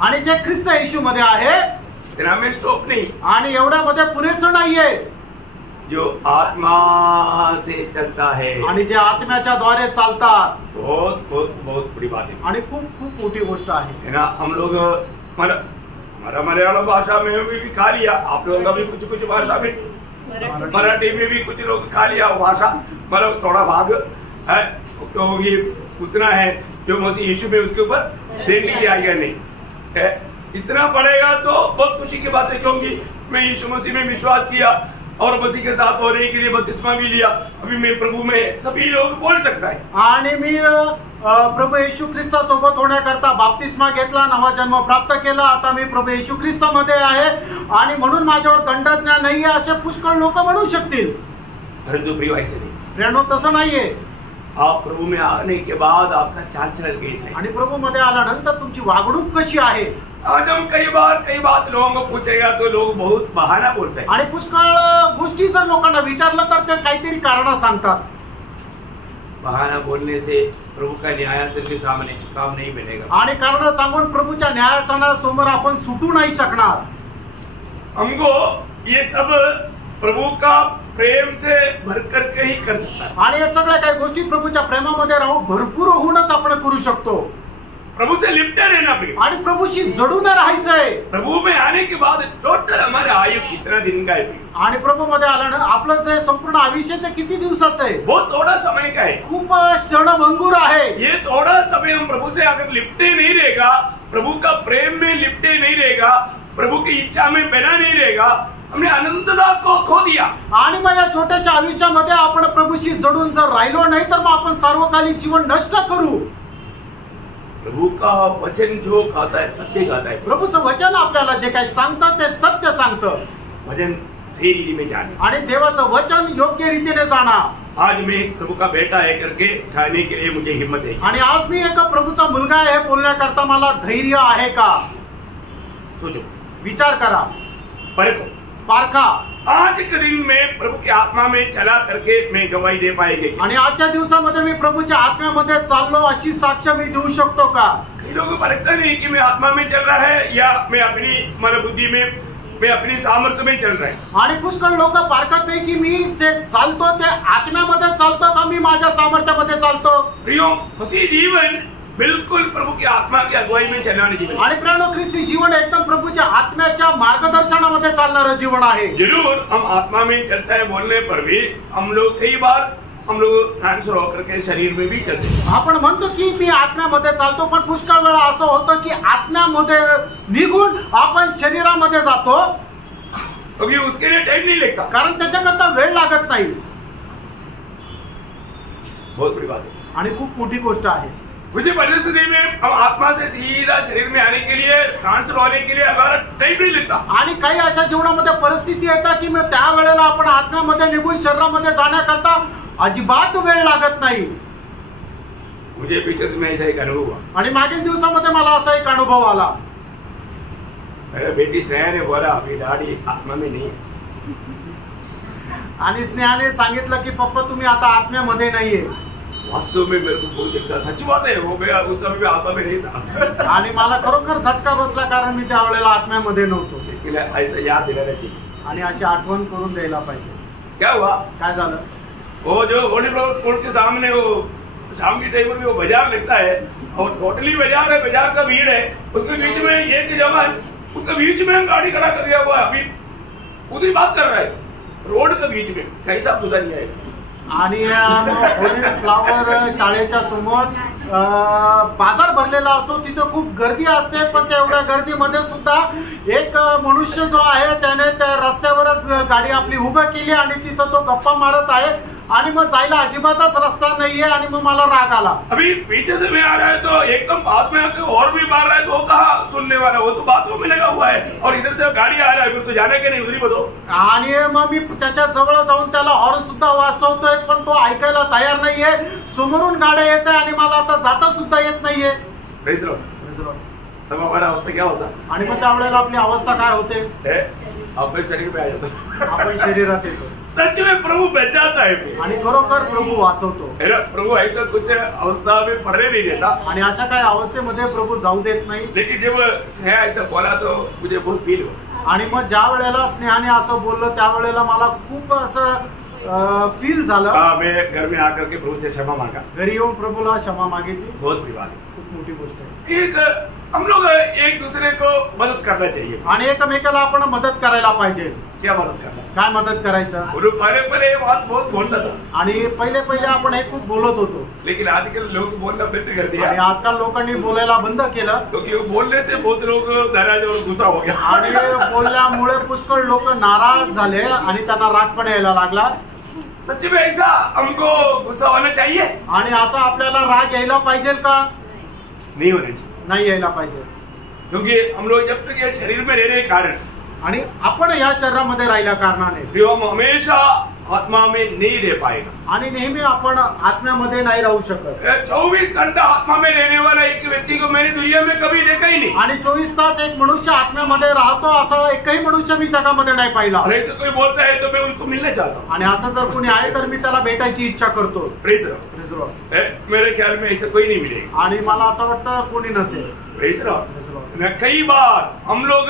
आणि जे ख्रिस्त येशू मध्ये आहे इतना में स्टॉप नहीं, आणि एवढ्यामध्ये पुरेसं नाहीये, जो आत्मा से चलता है, आणि जे आत्म्याच्या द्वारे चालतात, बहुत बहुत बहुत बड़ी बात है। आणि खूप खूप मोठी गोष्ट आहे। है ना, हम लोग हमारा मलयालम भाषा में भी खा लिया, आप लोगों का भी कुछ कुछ भाषा में, मराठी में भी कुछ लोग खा लिया भाषा, मतलब थोड़ा भाग है, तो ये उतना है जो मसीह यीशु में उसके ऊपर देने की आज्ञा नहीं है। इतना पड़ेगा तो बहुत खुशी की बात है, क्योंकि मैं यीशु मसीह में विश्वास किया और मसीह के साथ होने के लिए बपतिस्मा भी लिया। अभी मैं प्रभु में सभी लोग बोल सकता है, आणि मी प्रभू येशू ख्रिस्तासोबत होण्याकरता बाप्तिस्मा घेतला, नवा जन्म प्राप्त केला, आता मी प्रभू येशू ख्रिस्तामध्ये आहे आणि म्हणून माझ्यावर दंडज्ञान नाहीये असे पुष्कळ लोक म्हणू शकतील। परंतु प्रिय ऐसे नहीं, प्रेरणो तसं नाहीये। आप प्रभु में आने के बाद आपका चाल चलन कैसा है, आणि प्रभू मध्ये आल्यानंतर तुमची वागणूक कशी आहे। आज हम कई बात लोगों को पूछेगा तो लोग बहुत बहाना बोलते हैं, आणि पुष्कळ गोष्टी जर लोकांना विचारलं तर ते काहीतरी कारण सांगतात। बहाना बोलने से प्रभु का न्यायासन के सामने काम नहीं मिलेगा, आणि कारण सांगून प्रभूच्या न्यायासनासमोर आपण सुटू नाही शकणार। हमको ये सब प्रभु का प्रेम से भर करके ही कर सकता है। आणि या सगळ्या काही गोष्टी प्रभूच्या प्रेमामध्ये राहून भरपूर होऊनच आपण करू शकतो। प्रभु से लिपटे रहना प्रिय, आणि प्रभूशी जडून राहायचंय। प्रभु में आने के बाद टोटल हमारे आयु कितना दिन का है, आणि प्रभू मध्ये आल्यानं आपलं जे संपूर्ण आयुष्य ते किती दिवसाचं आहे, बहुत थोड़ा समय का है। खूप क्षणभंगूर आहे। ये थोड़ा समय हम प्रभु से अगर लिपटे नहीं रहेगा, प्रभु का प्रेम में लिपटे नहीं रहेगा, प्रभु की इच्छा में बना नहीं रहेगा, हमने आनंदता को खो दिया। आणि मग या छोट्याशा आयुष्यामध्ये आपण प्रभूशी जडून जर राहिलो नाही तर मग आपण सार्वकालिक जीवन नष्ट करू। प्रभु का वचन जो खाता है सत्य खाता है, प्रभूचं वचन आपल्याला जे काही सांगतं ते सत्य सांगतं, वचन सही रीति में जाने। आणि देवाचं वचन योग्य रीतीने जाणं। आज मैं प्रभु का बेटा है करके खाने के लिए मुझे हिम्मत है, आणि आज मी एका प्रभूचा मुलगा आहे बोलण्याकरता मला धैर्य आहे का? सोचो, विचार करा, परखो। पारखा। आज के दिन में प्रभु की आत्मा में चला करके मैं गवाही दे पाएंगे, आणि आजच्या दिवसामध्ये मी प्रभूच्या आत्म्यामध्ये चाललो अशी साक्ष मी देऊ शकतो का? कई लोगों को परखता नहीं कि मैं आत्मा में चल रहा है या मैं अपनी मन बुद्धि में, मैं अपनी सामर्थ्य में चल रहा है। आणि पुष्कळ लोक पारखत नाही की मी जे चालतो ते आत्म्यामध्ये चालतो का मी माझ्या सामर्थ्यामध्ये चालतो। प्रियो, मसीह जीवन बिल्कुल प्रभु की आत्मा की अगुवाई में चलने वाले जीवन, आणि प्रेरणो ख्रिस्ती जीवन एकदम प्रभूच्या आत्म्याच्या मार्गदर्शनामध्ये चालणारं जीवन आहे। जरूर हम आत्मा में चलता है बोलने पर भी हम लोग कई बार हम लोग ट्रांसफर होकर के शरीर में भी चलते हैं। आपण म्हणतो की मी आत्म्यामध्ये चालतो, पण पुष्कळ वेळा असं होतं की आत्म्यामध्ये निघून आपण शरीरामध्ये जातो, क्योंकि उसके लिए टाइम नहीं लगता, कारण त्याच्याकरता वेळ लागत नाही। बहुत बड़ी बात है आणि खूप मोठी गोष्ट आहे। मुझे परिस्थिति में हम आत्मा से सीधा शरीर में आने के लिए, ट्रांसफर होने के लिए हमारा टाइम नहीं लगता। आणि काही अशा जीवनामध्ये परिस्थिती येतात की मग त्यावेळेला आपण आत्म्यामध्ये निघून शरीरामध्ये जाण्याकरता अजिबात वेळ लागत नाही। मुझे पीछे से ऐसा एक अनुभव हुआ, आणि मागील दिवसामध्ये मला असा एक अनुभव आला। मेरा बेटी स्नेहा ने बोला अभी डैडी आत्मा में नहीं है, आणि स्नेहाने सांगितलं की पप्पा तुम्ही आता आत्म्यामध्ये नाहीये। वास्तव में मेरे को बहुत झटका, सच बात है, वो मैं उस समय में आत्मा में नहीं था। आणि मला खरोखर झटका बसला, कारण मी त्यावेळेला आत्म्यामध्ये नव्हतो। लेकिन ऐसा याद दिलाना चाहिए। आणि अशी आठवण करून द्यायला पाहिजे। क्या हुआ, काय झालं? वो जो होली फ्लावर स्कूल के सामने वो शाम की टाइम में वो बाजार लगता है और टोटली बाजार है, बाजार का भीड़ है, उसके बीच में एक जगह है, उसके बीच में हम गाड़ी खड़ा कर दिया हुआ है, अभी उधर बात कर रहा है, रोड के बीच में कैसा घुसा नहीं है। आणि होली फ्लावर शाळेच्या समोर बाजार भरलेला असतो, तिथे खूप गर्दी असते, पण त्या एवढ्या गर्दीमध्ये सुद्धा एक मनुष्य जो आहे त्याने त्या रस्त्यावरच गाडी आपली उभं केली आणि तिथं तो गप्पा मारत आहे आणि मग जायला अजिबातच रस्ता नाहीये। आणि मग मला राग आला। अभी पीछे से मैं आ रहा है तो एकदम पास में आके और भी मार रहा है, तो वो कहा सुनने वाला, वो तो बातों में लगा हुआ है और इधर से गाड़ी आ रहा है, फिर तो जाने के नहीं उधरी बतो। आणि मग मी त्याच्या जवळ जाऊन त्याला हॉर्न सुद्धा वाजवतोय, पण तो ऐकायला तयार नाहीये। समोरून गाड्या येत आहे आणि मला आता जाता सुद्धा येत नाहीये। तब हमारा अवस्था क्या होता? आणि मग त्यावेळेला आपली अवस्था काय होते? अपने शरीर में आ जाता, आपण शरीरात येतो। सच में प्रभु बचाता है आणि खरोखर प्रभू वाचवतो। प्रभु ऐसा कुछ अवस्था में पढ़ने नहीं देता, आणि अशा काही अवस्थेमध्ये प्रभू जाऊ देत नाही। लेकिन जब स्नेहा ऐसा बोला तो मुझे बहुत फील हुआ। आणि मग ज्या वेळेला स्नेहाने असं बोललं त्यावेळेला मला खूप असं फील झालं. मैं घर में आकर के प्रभु से क्षमा मांगा, घरी येऊन प्रभूला क्षमा मागितली. बहुत बड़ी बात है. खूप मोठी गोष्ट आहे. एक हम लोग एक दूसरे को मदद करना चाहिए. आणि एकमेकाला आपण मदत करायला पाहिजे. क्या मदद करना? काय मदत करायचं? पहले ये बात बहुत बोलता था, आणि पहिले आपण हे खूप बोलत होतो. लेकिन आजकल लोग बोलना बंद कर दिया. आणि आजकाल लोकांनी बोलायला बंद केलं, क्योंकि वो बोलने से बहुत लोग नाराज और गुस्सा हो गया. आणि बोलल्यामुळे पुष्कळ लोक नाराज झाले आणि त्यांना राग पण यायला लागला. सच में ऐसा हमको गुस्सा होना चाहिए? आणि असं आपल्याला राग यायला पाहिजे का? नहीं होना चाहिए. नाही यायला पाहिजे. क्योंकि हम लोग जब तक ये शरीर में रहने के कारण, आणि आपण या शरीरामध्ये राहिल्या कारणाने हम हमेशा आत्मा में नहीं रह पाएगा. आणि नेहमी आपण आत्म्यामध्ये नाही राहू शकत. 24 घंटा आत्मा में रहने वाला एक व्यक्ति को मैंने दुनिया में कभी देखा ही नहीं. आणि 24 तास एक मनुष्य आत्म्यामध्ये राहतो असं एकही मनुष्य मी जगामध्ये नाही पाहिला. और ऐसा कोई बोलता है तो मैं उनको मिलना चाहता हूँ. आणि असं जर कोणी आहे तर मी त्याला भेटायची इच्छा करतो. प्रेज रहो. मेरे ख्याल में ऐसा कोई नहीं मिलेगा. आणि मला असं वाटतं कोणी नसेल. प्रेज रहो. कई बार हम लोग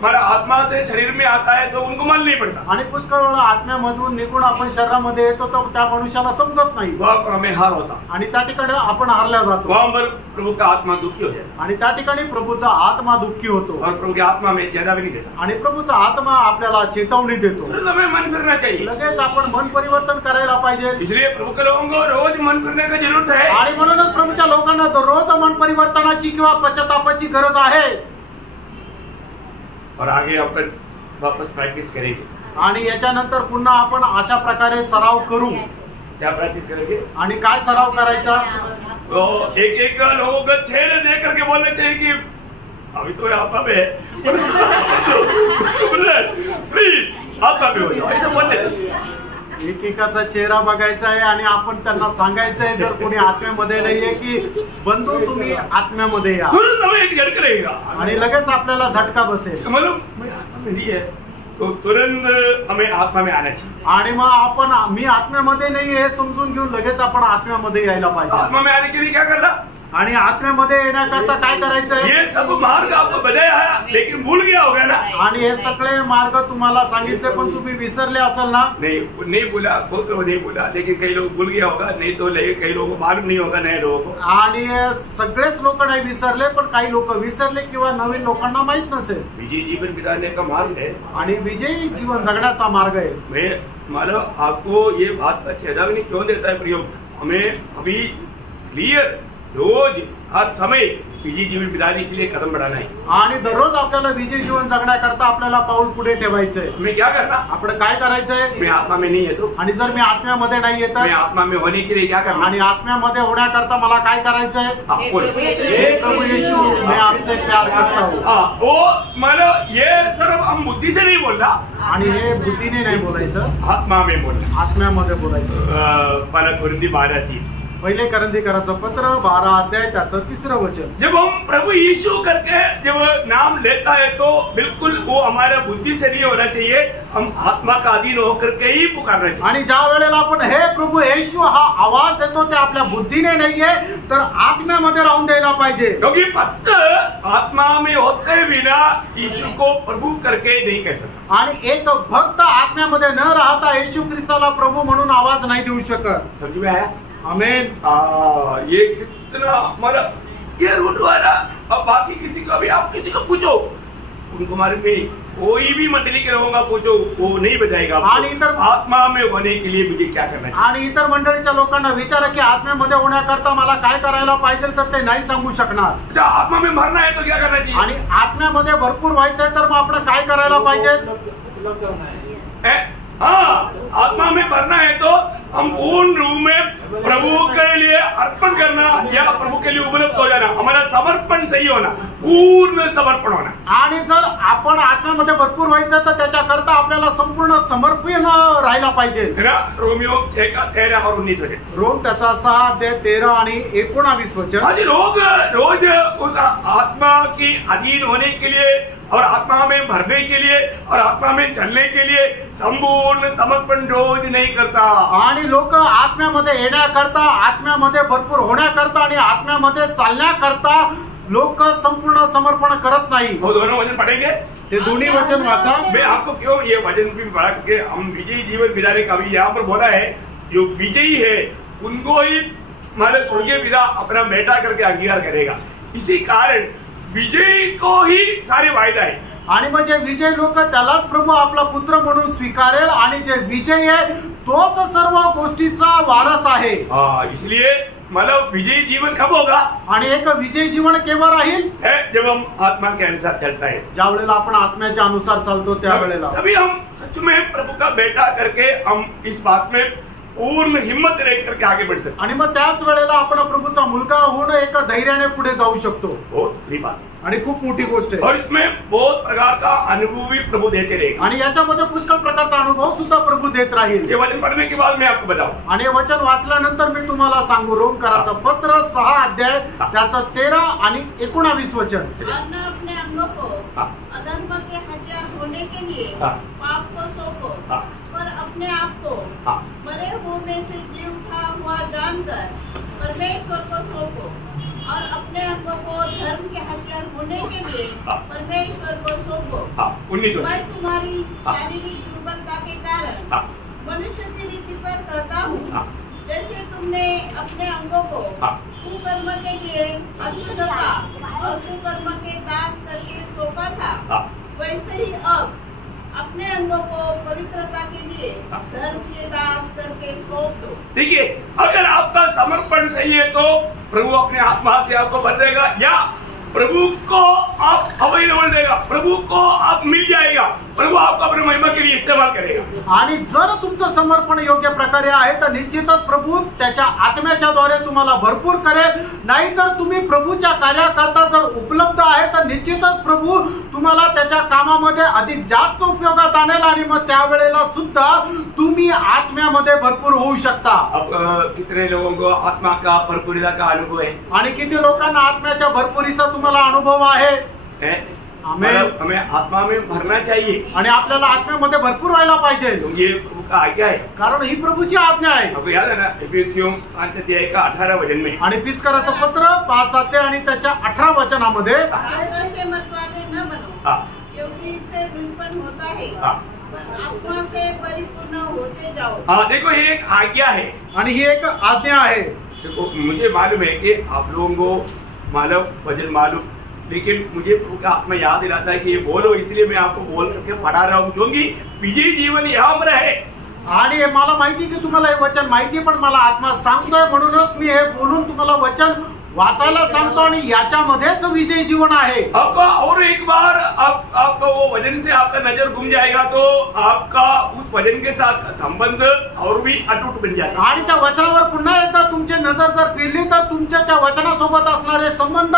हमारा आत्मा से शरीर में आता है तो उनको मालूम नहीं पड़ता. आणि पुष्कळ वेळा आत्म्यामधून निघून आपण शरीरामध्ये येतो तर त्या मनुष्याला समजत नाही. वहाँ पर हमें हार होता. आणि त्या ठिकाणी आपण हारल्या जातो. वहाँ पर प्रभु का आत्मा दुखी हो जाता. आणि त्या ठिकाणी प्रभूचा आत्मा दुःखी होतो. और प्रभु की आत्मा में चेतावनी नहीं देता. आणि प्रभूचा आत्मा आपल्याला चेतावणी देतो. हमें मन फिरना चाहिए. लगेच आपण मन परिवर्तन करायला पाहिजे. इसलिए प्रभु के लोगों को रोज मन फिरने की जरूरत है. आणि म्हणूनच प्रभूच्या लोकांना दररोज मन परिवर्तनाची किंवा पश्चातापाची गरज आहे. और आगे अपन वापस प्रैक्टिस करेंगे. आणि याच्यानंतर पुन्हा आपण अशा प्रकारे सराव करू. क्या प्रैक्टिस करेंगे? आणि काय सराव करायचा? तो एक लोगों को छेद दे करके बोलना चाहिए कि अभी तो आत्मा में है, प्लीज आत्मा में हो जाओ, ऐसा बोलने. एकेकाचा चेहरा बघायचा आहे आणि आपण त्यांना सांगायचं आहे जर कोणी आत्म्यामध्ये नाहीये की बंधू तुम्ही आत्म्यामध्ये या. तुरंत हमें एक झटका लगेगा. आणि लगेच आपल्याला झटका बसेल. मतलब मैं आत्मा में नहीं है तो तुरंत हमें आत्मा में आना चाहिए. आणि मग आपण मी आत्म्यामध्ये नाही हे समजून घेऊन लगेच आपण आत्म्यामध्ये यायला पाहिजे. आत्मा में आने के लिए क्या करना? आणि आत्म्यामध्ये येण्याकरता काय करायचंय? ये सब मार्ग आपको बताया है लेकिन भूल गया होगा ना. आणि हे सगळे मार्ग तुम्हाला सांगितले पण तुम्ही विसरले असेल ना. नहीं बोला, बहुत लोग नहीं बोला, लेकिन कई लोग भूल गया होगा. नहीं तो कई लोगों को मालूम नहीं होगा, नए लोगों को. आणि सगळेच लोक नाही विसरले पण काही लोक विसरले किंवा नवीन लोकांना माहित नसेल. विजयी जीवन बिताने का मार्ग है आणि विजयी जीवन जगण्याचा मार्ग आहे. मैं मतलब आपको ये बात का चेतावनी क्यों देता है प्रयोग? हमें अभी क्लियर रोज हर समय विजयी जीवन बिताने के लिए कदम बढ़ाना है. आणि दररोज आपल्याला विजयी जीवन जगण्याकरता आपल्याला पाऊल पुढे ठेवायचंय. हमें क्या करना? आपण काय करायचंय? मैं आत्मा में नहीं है तो. आणि जर मी आत्म्यामध्ये नाही येत मैं आत्मा में होने के लिए क्या करना? आणि आत्म्यामध्ये होण्याकरता मला काय करायचंय? हे प्रभु यीशु मैं आपसे प्यार करता हूँ. वो मतलब ये सिर्फ हम बुद्धि से नहीं बोल रहा. आणि हे बुद्धीने नाही बोलायचं, आत्मा में बोलना. आत्म्यामध्ये बोलायचं. पहिला कोरिंथी 12:3. पहिले करंथीकरांचं पत्र 12 अध्याय त्याचं 3रं वचन. जब हम प्रभु यीशु करके जब नाम लेता है तो बिल्कुल वो हमारा बुद्धि से नहीं होना चाहिए. हम आत्मा का अधीन होकर के ही पुकारना चाहिए. आणि ज्या वेळेला आपण हे प्रभु येशू हा आवाज देतो ते आपल्या बुद्धीने नाहीये तर आत्म्यामध्ये राहून द्यायला पाहिजे. क्योंकि फक्त आत्मा में होते बिना यीशु को प्रभु करके नहीं कह सकता. आणि एक भक्त आत्म्यामध्ये न राहता येशू ख्रिस्ताला प्रभु म्हणून आवाज नाही देऊ शकत. समझ में आया? आमेन. ये कितना हमारा ये रूट वाला. अब बाकी किसी को भी आप किसी को पूछो उनको हमारे में कोई भी मंडली के लोगों का पूछो वो नहीं बताएगा. आणि इतर आत्मा में होने के लिए मुझे क्या करना चाहिए? आणि इतर मंडळीच्या लोकांना विचारा की आत्म्यामध्ये होण्याकरता मला काय करायला पाहिजे तर ते नाही सांगू शकणार. अच्छा, आत्मा में भरना है तो क्या करना चाहिए? आणि आत्म्यामध्ये भरपूर व्हायचंय तर मग आपण काय करायला पाहिजे? हाँ, आत्मा में भरना है तो हम पूर्ण रूप में प्रभु के लिए अर्पण करना या प्रभु के लिए उपलब्ध हो जाना. हमारा समर्पण सही होना, पूर्ण समर्पण होना. आणि जर आपण आत्म्यामध्ये भरपूर व्हायचं तर त्याच्याकरता आपल्याला संपूर्ण समर्पण राहायला पाहिजे. रोमियो 6:13 और 19. रोम त्याचा 6:13 आणि 19 वचन. आज लोग रोज उस आत्मा की अधीन होने के लिए और आत्मा में भरने के लिए और आत्मा में चलने के लिए संपूर्ण समर्पण रोज नहीं करता. आणि लोक आत्म्यामध्ये येण्याकरता, आत्म्यामध्ये भरपूर होण्याकरता आणि आत्म्यामध्ये चालण्याकरता लोक संपूर्ण समर्पण करत नाही. वो दोनों वचन पढ़ेंगे. ते दोन्ही वचन वाचा. मैं आपको क्यों ये वचन भी पढ़ा, क्योंकि हम विजयी जीवन बिताने का भी यहाँ पर बोला है, जो विजयी है उनको ही हमारे स्वर्गीय पिता अपना बेटा करके अंगीकार करेगा. इसी कारण विजयी को ही सारे वायदा है. आणि मग जे विजय लोक त्यालाच प्रभू आपला पुत्र म्हणून स्वीकारेल, आणि जे विजय आहे तोच सर्व गोष्टीचा वारस आहे. इसलिए मतलब विजयी जीवन कब होगा? आणि एक विजयी जीवन केव्हा राहील? जब हम आत्मा के अनुसार चलता है. ज्या वेळेला आपण आत्म्याच्या अनुसार चालतो त्यावेळेला. तभी हम सच में प्रभू का बेटा करके हम इस बात में पूर्ण हिम्मत लेकर के आगे बढ़ सकते. आणि मग त्याच वेळेला आपण प्रभूचा मुलगा होऊन एक धैर्याने पुढे जाऊ शकतो. बहुत बड़ी बात है आणि खूप मोठी गोष्ट आहे. और इसमें बहुत प्रकार का अनुभव भी प्रभु देते रहेगा. आणि याच्यामध्ये पुष्कळ प्रकारचा अनुभव सुद्धा प्रभू देत राहील. ये वचन पढ़ने के बाद मैं आपको बताऊं. आणि हे वचन वाचल्यानंतर मी तुम्हाला सांगू. रोमकराचं पत्र 6 अध्याय त्याचं 13 आणि 19 वचन. वरना अपने अंगों को अधर्म के हथियार होने के लिए पाप को सौंपो, पर अपने आप को मरे हुए में से जी उठा हुआ जानकर परमेश्वर को सौंपो, और अपने अंगों को धर्म के हथियार होने के लिए परमेश्वर को सौंपो. 19 मैं तुम्हारी शारीरिक दुर्बलता के कारण मनुष्य की रीति पर कहता हूँ, जैसे तुमने अपने अंगों को कुकर्म के लिए अशुद्धता और कुकर्म के दास करके सौंपा था, वैसे ही अब अपने अंगों को पवित्रता के लिए धर्म के दास करके सौंप दो. देखिए, अगर आपका समर्पण सही है तो प्रभु अपने आत्मा से आपको बदलेगा, या प्रभु को आप अवेलेबल देगा, प्रभु को आप मिल जाएगा, प्रभु आपको अपनी महिमा के लिए इस्तेमाल करेगा. आणि जर तुमचं समर्पण योग्य प्रकारे आहे तर निश्चितच प्रभू त्याच्या आत्म्याच्या द्वारे तुम्हाला भरपूर करेल. नाहीतर तुम्ही प्रभूच्या कार्याकरता जर उपलब्ध आहे तर निश्चितच प्रभू तुम्हाला त्याच्या कामामध्ये अधिक जास्त उपयोगात आणेल, आणि मग त्यावेळेला सुद्धा तुम्ही आत्म्यामध्ये भरपूर होऊ शकता. अब कितने लोगों को आत्मा का भरपूरिता का अनुभव है? आणि किती लोकांना आत्म्याच्या भरपुरीचा तुम्हाला अनुभव आहे? हमें आत्मा में भरना चाहिए, आणि आपल्याला आत्म्यामध्ये भरपूर व्हायला पाहिजे. ये प्रभु का आज्ञा है, कारण ही प्रभूची आज्ञा आहे. आपको याद है ना, एफेसियों 5 अध्याय का 18 वचन में. आणि फिसकराचं पत्र 5 अध्याय आणि त्याच्या 18 वचनामध्ये ऐसे से मतवाले न बनो, क्योंकि इससे विपन्न होता है, पर आत्मा से परिपूर्ण होते जाओ. देखो ये एक आज्ञा है, आणि ही एक आज्ञा आहे. देखो मुझे मालूम है कि आप लोगों को मालूम वचन मालूम, लेकिन मुझे प्रभु का आत्मा याद दिलाता है कि ये बोलो, इसलिए मैं आपको बोल करके पढ़ा रहा हूँ, क्योंकि विजयी जीवन यहाँ पर है. आणि मला माहिती की तुम्हाला हे वचन माहिती, पण मला आत्मा सांगतोय म्हणूनच मी हे बोलून तुम्हाला वचन वाचायला सांगतो, आणि याच्यामध्येच विजय जीवन आहे. आपका और एक बार आपका वो वचन से आपका नजर घूम जाएगा तो आपका उस वचन के साथ संबंध और भी अटूट बन जाएगा. आणि त्या वचनावर पुन्हा एकदा तुमची नजर जर फिरली तर तुमच्या त्या वचनासोबत असणारे संबंध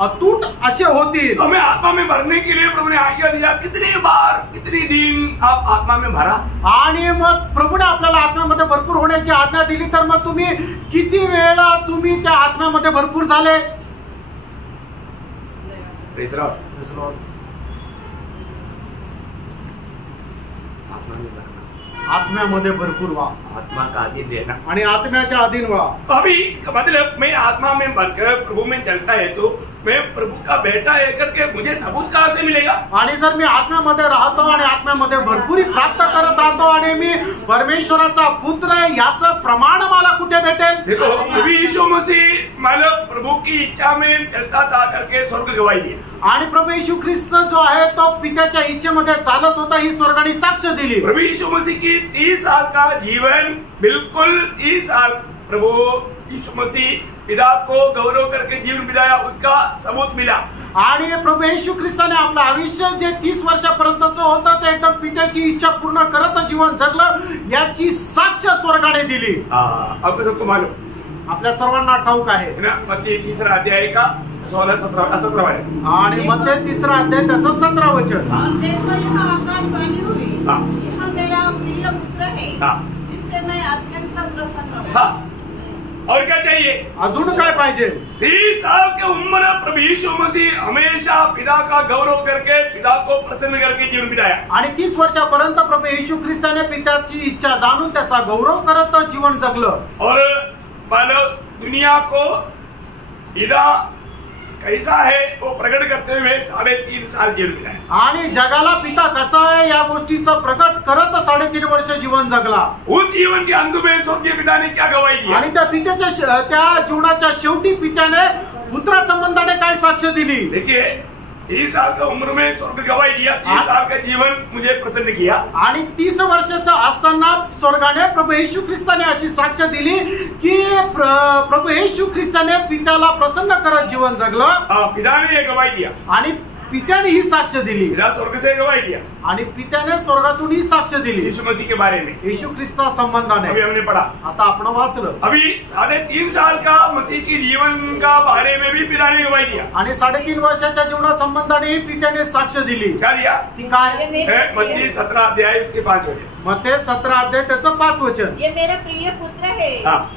अतूट असे होतील. हमें आत्मा में भरने के लिए प्रभु ने आज्ञा दिया. कितनी बार कितनी दिन आप आत्मा में भरा? आणि मग प्रभूने आपल्याला आत्म्यामध्ये भरपूर होण्याची आज्ञा दिली, तर मग तुम्ही किती वेळा तुम्ही त्या आत्म्यामध्ये भरपूर झाले? आत्म्यामध्ये भरपूर व्हा, आत्मा का अधीन रहना, आणि आत्म्याच्या अधीन व्हा. अभी इसका मतलब मैं आत्मा में भरकर प्रभु में चलता है तो मैं प्रभु का बेटा है करके मुझे सबूत कहाँ से मिलेगा? आणि जर मी आत्म्यामध्ये राहतो आणि आत्म्यामध्ये भरपुरी प्राप्त करत राहतो आणि मी परमेश्वराचा पुत्र आहे याचं प्रमाण मला कुठे भेटेल? देखो प्रभु यीशु मसीह मानव प्रभु की इच्छा में चलता था करके स्वर्ग गवाही दी. आणि प्रभू येशू ख्रिस्त जो आहे तो पित्याच्या इच्छेमध्ये चालत होता, ही स्वर्गाने साक्ष दिली. प्रभु यीशु मसीह की 30 साल का जीवन, बिल्कुल 30 साल प्रभु यीशु मसीह पिता को गौरव करके जीवन बिताया, उसका सबूत मिला. आणि प्रभू येशू ख्रिस्ताने आपलं आयुष्य जे 30 वर्षापर्यंतचं होतं ते एकदम पित्याची इच्छा पूर्ण करत जीवन जगलं, याची साक्ष स्वर्गाने दिली. आपको सबको मालूम, आपल्या सर्वांना ठाऊक आहे ना. मत्ती 3 अध्याय का 16-17 आहे. आणि मत्ती 3 अध्याय त्याचं 17 वचन. और देखो यहाँ आकाशवाणी हुई, यह मेरा प्रिय पुत्र है, जिससे मैं अत्यंत प्रसन्न हूँ. और क्या चाहिए? अजून काय पाहिजे? 30 साल की उम्र प्रभु यीशु मसीह हमेशा पिता का गौरव करके, पिता को प्रसन्न करके जीवन बिताया. आणि 30 वर्षापर्यंत प्रभू येशू ख्रिस्ताने पित्याची इच्छा जाणून त्याचा गौरव करत जीवन जगलं. और मानव दुनिया को पिता कैसा है वो प्रकट करते हुए 3.5 साल जीवन बिताए। आणि जगाला पिता कसा आहे या गोष्टीचं प्रकट करत 3.5 वर्ष जीवन जगला। उस जीवन के अंत में स्वर्गीय पिता ने क्या गवाही दी? आणि त्या पित्याच्या त्या जीवनाच्या शेवटी पित्याने पुत्र संबंधाने काय साक्ष दिली? देखिए 30 साल का उम्र में स्वर्ग गवाही दिया, 30 साल का जीवन मुझे प्रसन्न किया। आणि 30 वर्षाचा असताना स्वर्गाने प्रभू येशू ख्रिस्ताने अशी साक्ष दिली की प्रभू येशू ख्रिस्ताने पित्याला प्रसन्न करत जीवन जगलं। पिता ने ये गवाही दिया आणि पित्याने ही साक्ष दिली। पिता स्वर्ग से गवाही दिया आणि पित्याने स्वर्गातून ही साक्ष दिली यीशु मसीह के बारे में, येशू ख्रिस्ता संबंधाने। अभी हमने पढ़ा, आता आपण वाचलं। अभी 3.5 साल का मसीह के जीवन का बारे में भी पिता ने गवाही दिया आणि 3.5 वर्षाच्या जीवना संबंधाने पित्याने साक्ष दिली। क्या दिया? ती काय? मत्ती 17 अध्याय उसके 5 वचन। मत्ती 17 अध्याय त्याचं 5 वचन। ये मेरा प्रिय पुत्र है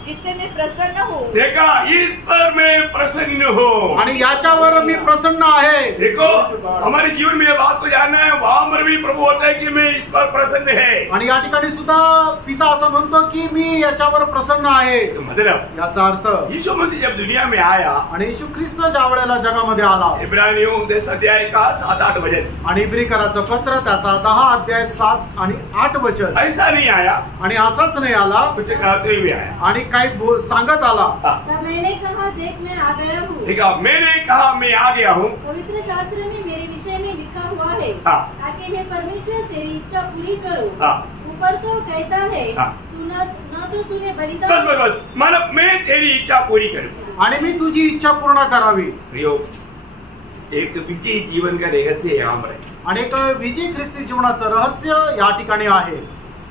जिससे मैं प्रसन्न हूँ। देखा, इस पर मैं प्रसन्न हूँ आणि याच्यावर मी प्रसन्न आहे। देखो, हमारे जीवन में ये बात को जानना है, वहां पर भी प्रभु होता है कि मैं इस पर प्रसन्न है। आणि या ठिकाणी सुद्धा पिता असं म्हणतो की मी याच्यावर प्रसन्न आहे। मतलब याचा अर्थ यीशु मसीह जब दुनिया में आया आणि येशू ख्रिस्त ज्या वेळेला जगामध्ये आला, इब्रानियों 10 अध्याय का 7-8 वचन आणि इब्रिकराचं पत्र त्याचा 10 अध्याय 7 आणि 8 वचन। ऐसा नहीं आया, आणि असाच नाही आला, कुछ कहते हुए आया आणि काही सांगत आला। तब मैंने कहा, देख मैं आ गया हूँ। देखा, मैंने कहा मैं आ गया हूँ। पवित्र शास्त्र में मेरे विषय में लिखा हुआ है ताकि मैं परमेश्वर तेरी इच्छा पूरी करूँ। ऊपर तो कहता है तू न तो तूने बलिदान। बस मतलब मैं तेरी इच्छा पूरी करूँ आणि मी तुझी इच्छा पूर्ण करावी। प्रियो, एक विजयी जीवन का रहस्य यहाँ पर है। आणि एक विजय ख्रिस्ती जीवनाचं रहस्य या ठिकाणी आहे।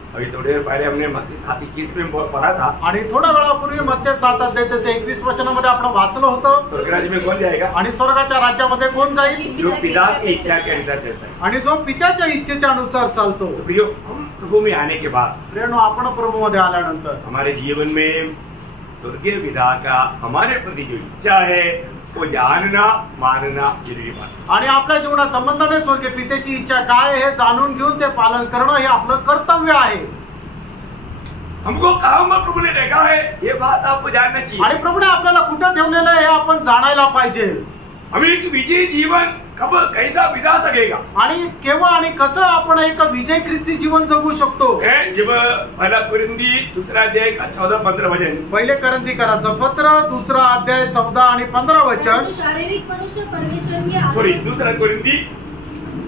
अभी थोड़ी देर पहले हमने मत्ती 7:21 में पढ़ा था, आणि थोड्या वेळापूर्वी मत्ती 7 अध्याय त्याच्या 21 वचनामध्ये आपण वाचलं होतं, स्वर्ग राज्य में कौन जाएगा? आणि स्वर्गाच्या राज्यामध्ये कोण जाईल? जो पिता की इच्छा के अनुसार चलता है। आणि जो पित्याच्या इच्छेच्या अनुसार चालतो। प्रियो, हम प्रभु में आने के बाद प्रेरणो आपण प्रभू मध्ये आल्यानंतर हमारे जीवन में स्वर्गीय पिता का हमारे प्रति जो इच्छा है वो जानना मानना जरूरी बात है। आणि आपल्या जीवनात संबंधाने स्वर्गीय पित्याची इच्छा काय हे जाणून घेऊन ते पालन करणं हे आपलं कर्तव्य आहे। हमको कहाँ प्रभु ने देखा है, ये बात आपको जानना चाहिए। आणि प्रभूने आपल्याला कुठं ठेवलेलं आहे हे आपण जाणायला पाहिजे। हमें एक विजयी जीवन कब कैसा बिता सकेगा, आणि केव्हा आणि कसं आपण एक विजय ख्रिस्ती जीवन जगू शकतो? जब पहला कुरिन्थी 2 अध्याय का 14-15 वचन, पहिले करंथीकराचं पत्र 2 अध्याय 14 आणि 15 वचन। शारीरिक मनुष्य परमेश्वर के सॉरी 2 कुरिन्थी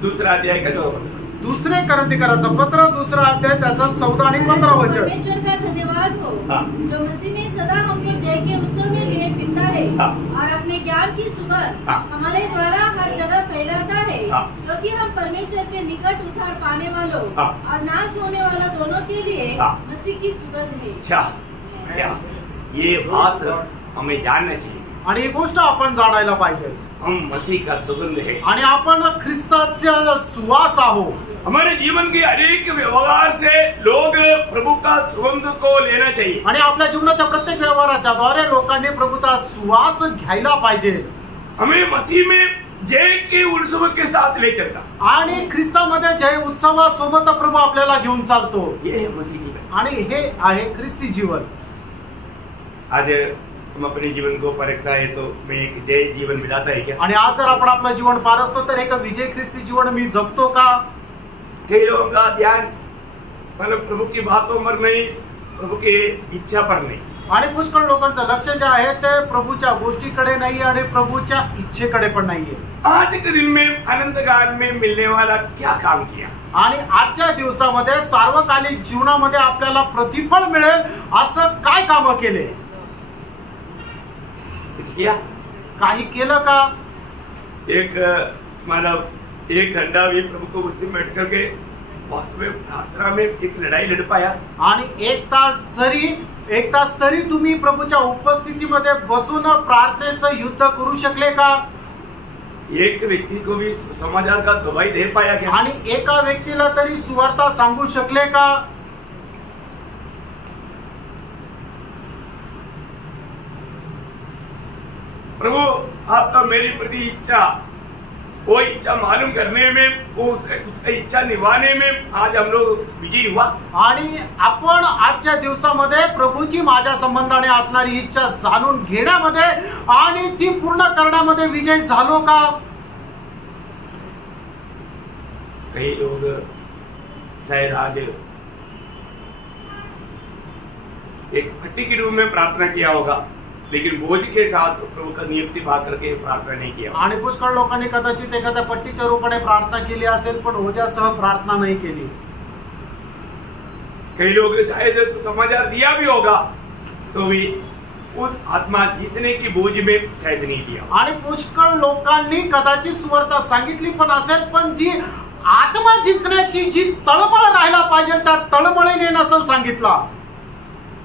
2 अध्याय का 14। दुसरे करंथीकराचं पत्र 2 अध्याय त्याचा 14 आणि 15 वचन। परमेश्वर का धन्यवाद हो जो मसीह में सदा हम लोग जय के उत्सव में लिए फिरता है और अपने ज्ञान की सुगंध हमारे द्वारा हर जगह फैलाता है, क्योंकि हम परमेश्वर के निकट उद्धार पाने वालों और नाश होने वाला दोनों के लिए मसीह की सुगंध है। क्या ये बात हमें जानना चाहिए। आणि ही गोष्ट आपण जाणायला पाहिजे। हम मसीह का सुगंध है आणि आपण ख्रिस्ताचा सुवास आहोत। हमारे जीवन के अनेक व्यवहार से लोग प्रभु का सुगंध को लेना चाहिए। आणि आपल्या जीवनाच्या प्रत्येक व्यवहाराच्या द्वारे लोकांनी प्रभूचा सुवास घ्यायला पाहिजे। हमें मसीह में जय के उत्सव के साथ ले चलता, आणि ख्रिस्तामध्ये जय उत्सवासोबत प्रभू आपल्याला घेऊन चालतो। ये है मसीह की बात। आणि हे आहे ख्रिस्ती जीवन। आज हम अपने जीवन को परखता है तो मैं एक जय जीवन बिताता है क्या? आणि आज जर आपण आपलं जीवन पारखतो तर एक विजय ख्रिस्ती जीवन मी जगतो का? कई लोगों का ध्यान मतलब प्रभु की बातों पर नहीं, प्रभु की इच्छा पर नहीं। आणि पुष्कळ लोकांचं लक्ष जे आहे ते प्रभूच्या गोष्टीकडे नाही आणि प्रभूच्या इच्छेकडे पण नाहीये। आज के दिन में अनंत काल में मिलने वाला क्या काम किया, आणि आजच्या दिवसामध्ये सार्वकालिक जीवनामध्ये आपल्याला प्रतिफळ मिळेल असं काय कामं केले? कुछ किया? काही केलं का? एक घंटा भी प्रभु को उसी में बैठ करके वास्तव में प्रार्थना में एक लड़ाई लड़ पाया? आणि एक तास तरी तुम्ही प्रभूच्या उपस्थितीमध्ये बसून प्रार्थनेचं युद्ध करू शकले का? एक व्यक्ती को भी समाचार का गवाही दे पाया क्या? आणि एका व्यक्तीला तरी सुवार्ता सांगू शकले का? प्रभु आपका मेरी प्रति इच्छा वो इच्छा मालूम करने में, उसका इच्छा निभाने में आज हम लोग विजयी हुआ। आणि आपण आजच्या दिवसामध्ये प्रभूची माझ्या संबंधाने असणारी इच्छा जाणून घेण्यामध्ये आणि ती पूर्ण करण्यामध्ये विजय झालो का? कई लोग शायद आज एक भट्टी के रूप में प्रार्थना किया होगा, लेकिन बोझ के साथ प्रभु का नियुक्ति पा करके प्रार्थना नहीं किया। आणि पुष्कळ लोकांनी कदाचित एखाद्या पट्टीच्या रूपाने प्रार्थना केली असेल, पण ओझ्यासह प्रार्थना नाही केली। कई लोग शायद समाचार दिया भी होगा तो भी उस आत्मा जीतने की बोझ में शायद नहीं दिया। आणि पुष्कळ लोकांनी कदाचित सुवार्ता सांगितली पण असेल, पण जी आत्मा जिंकण्याची जी तळमळ राहायला पाहिजे त्या तळमळीने नसेल सांगितला।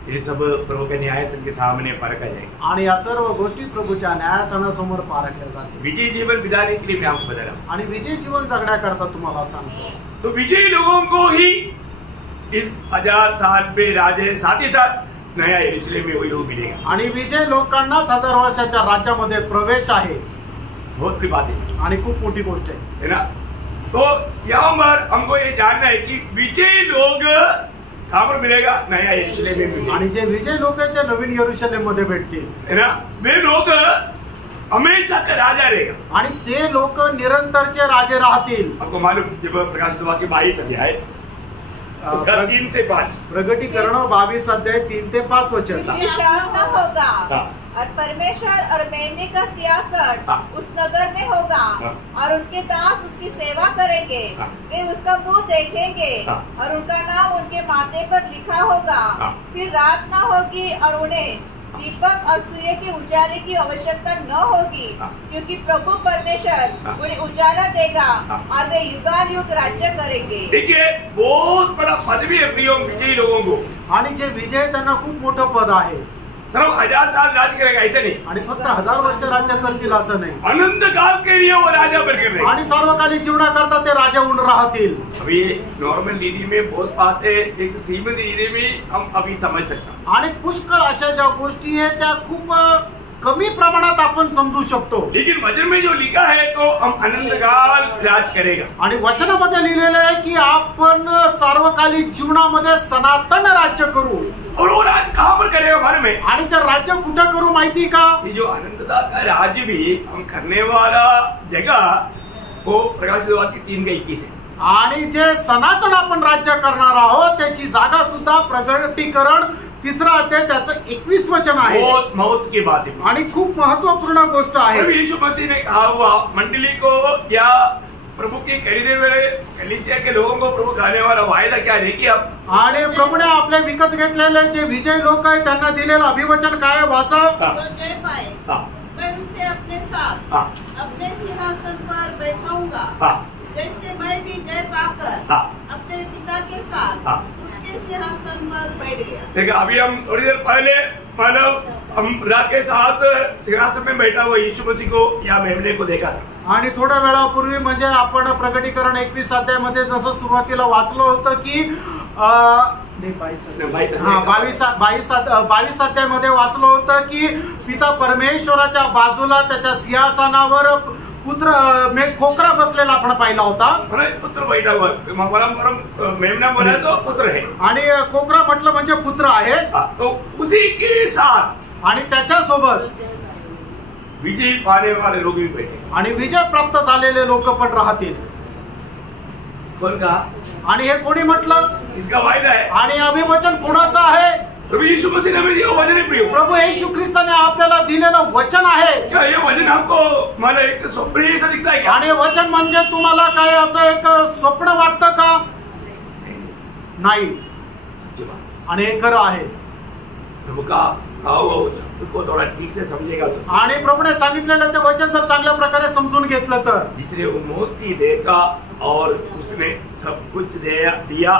ये सब प्रभु के न्यायासन के सामने परखा जाएगा आणि या सर्व गोष्टी प्रभूच्या न्यायासनासमोर पारखल्या जातील। विजयी जीवन बिताने के लिए मैं आपको बता रहा हूँ। आणि विजयी जीवन जगण्याकरता तुम्हाला सांगतो, तो विजयी लोगों को ही इस 1000 साल पे राज्य, साथ ही साथ नया यरूशलेम में वही लोग मिलेगा। आणि विजय लोकांनाच 1000 वर्षाच्या राज्यामध्ये प्रवेश आहे। बहुत बड़ी बात है आणि खूप मोठी गोष्ट आहे ना। तो यहाँ पर हमको ये जानना है कि विजयी लोग कहाँ पर मिलेगा? नया यरूशलेम में मिलेगा। आणि जे विजय लोक आहेत ते नवीन यरूशलेम मध्ये भेटतील, है ना। वे लोग हमेशा का राजा रहेगा आणि ते लोक निरंतरचे राजे राहतील। आपको मालूम, जब प्रकाशित वाक्य 22 अध्याय उसका 3 से 5 प्रगटीकरण 22 अध्याय 3 ते 5 वचन। ये शांत न होगा हाँ। और परमेश्वर और मेमने का सियासत हाँ। उस नगर में होगा हाँ। और उसके दास उसकी सेवा करेंगे। हाँ। वे उसका मुंह देखेंगे हाँ। और उनका नाम उनके माथे पर लिखा होगा। हाँ। फिर रात न होगी और उन्हें दीपक और सूर्य के उजाले की आवश्यकता न होगी, हाँ। क्योंकि प्रभु परमेश्वर हाँ। उन्हें उजाला देगा हाँ। और वे युगानुयुग राज्य करेंगे। देखिए, बहुत बड़ा पद भी है प्रियो विजयी लोगों को। आणि जे विजय त्यांना खूप मोठं पद आहे। सिर्फ 1000 साल राज करेगा ऐसे नहीं, आणि फक्त 1000 वर्ष राज्य करतील असं नाही, अनंत काल के लिए वो राजा बनकर रहेगा। आणि सार्वकालिक जीवनाकरता ते राजा होऊन राहतील। अभी नॉर्मल रीति में बहुत बातें एक सीमित रीति में हम अभी समझ सकते हैं, आणि पुष्कळ अशा ज्या गोष्टी आहेत त्या खूप कमी प्रमाणात आपण समजू शकतो। लेकिन वचन में जो लिखा है तो हम अनंत काल राज करेगा। आणि वचनामध्ये लिहिलेलं आहे की आपण सार्वकालिक जीवनामध्ये सनातन राज्य करू। और वो राज कहाँ पर करेगा मालूम है? आणि ते राज्य कुठं करू माहिती का? ये जो अनंतता का राज्य भी हम करने वाला जगह वो प्रकाशित वाक्य 3:21 है। आणि जे सनातन आपण राज्य करणार आहोत त्याची जागा सुद्धा प्रगटीकरण 3 अध्याय त्याचं 21 वचन आहे। बहुत मौत की बात है आणि खूप महत्वपूर्ण गोष्ट आहे। प्रभु यीशु मसीह ने कहा हुआ मंडली को या प्रभु के खरीदे हुए कलीसिया के लोगों को प्रभु खाने वाला वायदा क्या देखिए आप। आणि प्रभूने आपले विकत घेतलेले जे विजय लोक आहेत त्यांना दिलेलं अभिवचन काय आहे? वाचा। हाँ। जो जय पाए हाँ। मैं उसे अपने साथ हाँ। अपने सिंहासन पर बैठाऊंगा, हाँ। जैसे मैं भी जय पाकर हाँ। अपने पिता के साथ हाँ। उसके सिंहासन पर बैठ गया। देखा, अभी हम थोड़ी देर पहले मतलब हम रात के साथ सिंहासन में बैठा हुआ यीशु मसीह को या मेमने को देखा था। आणि थोड्या वेळापूर्वी म्हणजे आपण प्रगटीकरण 21 अध्यायामध्ये जसं सुरुवातीला वाचलं होतं की 22 अध्यायामध्ये वाचलं होतं की पिता परमेश्वराच्या बाजूला त्याच्या सिंहासनावर पुत्र खोकरा बसलेला आपण पाहिला होता। पुत्र बैठा हुआ, मेमना बोला तो पुत्र है, आणि खोकरा म्हटलं म्हणजे पुत्र आहे। तो उसी के साथ आणि त्याच्यासोबत विजय पाने वाले लोग भी बैठे। आणि विजय प्राप्त झालेले लोक पण राहतील। कौन कहा? आणि हे कोणी म्हटलं? इसका वायदा है। आणि अभिवचन कोणाचं आहे? प्रभु यीशु मसीह ने हमें दिया वचन है प्रियो। प्रभू येशू ख्रिस्ताने आपल्याला दिलेलं वचन आहे। क्या ये वचन आपको मला एक स्वप्न जैसा दिखता है क्या? आणि वचन म्हणजे तुम्हाला काय असं एक स्वप्न वाटतं का? नाही, सच्ची बात। आणि हे खरं आहे। प्रभु का वो शब्द को थोड़ा ठीक से समझेगा तो, आणि प्रभूने सांगितलेलं ते वचन जर चांगल्या प्रकारे समजून घेतलं तर, जिसने वो मोती देखा और उसने सब कुछ दिया,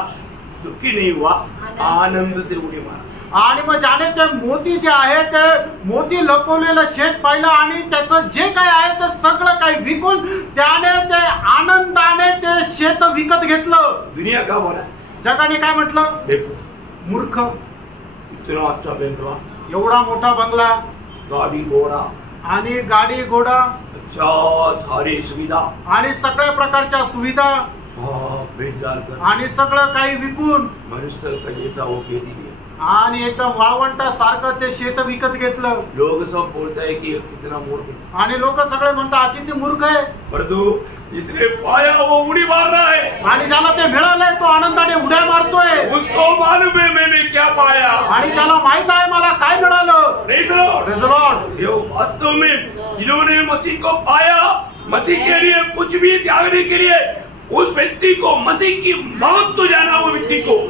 दुखी नहीं हुआ, आनंद से उडी मारा। आणि मग ज्याने ते मोती जे आहे ते मोती लपवलेलं शेत पाहिलं आणि त्याचं जे काय आहे ते सगळं काही विकून त्याने ते आनंदाने ते शेत विकत घेतलं। दुनिया का बोला? जगाने काय म्हटलं? देखो, मूर्ख, इतना अच्छा बंगला, एवढा मोठा बंगला, गाड़ी घोड़ा, आणि गाडी घोडा अच्छा सारी सुविधा आणि सगळ्या प्रकारच्या सुविधा बेजार कर आणि सगळं काही विकून मनुष्य का जैसा वो खेती है आणि एकदम वाळवंटा सारखं ते शेत विकत घेतलं. लोग सब बोलता है कि ये कितना मूर्ख है आणि लोक सगळे म्हणतात किती मूर्ख आहे. परंतु जिसने पाया वो उड़ी मार रहा है आणि ज्याला ते मिळालंय तो आनंदाने उड्या मारतोय. उसको मालूम है मैंने क्या पाया आणि त्याला माहित आहे मला काय मिळालं. नहीं सुनो Praise the Lord. ये वास्तव में जिन्होंने मसीह को पाया मसीह के लिए कुछ भी त्यागने के लिए उस व्यक्ति को मसीह की मौत तो जाना वो व्यक्ति को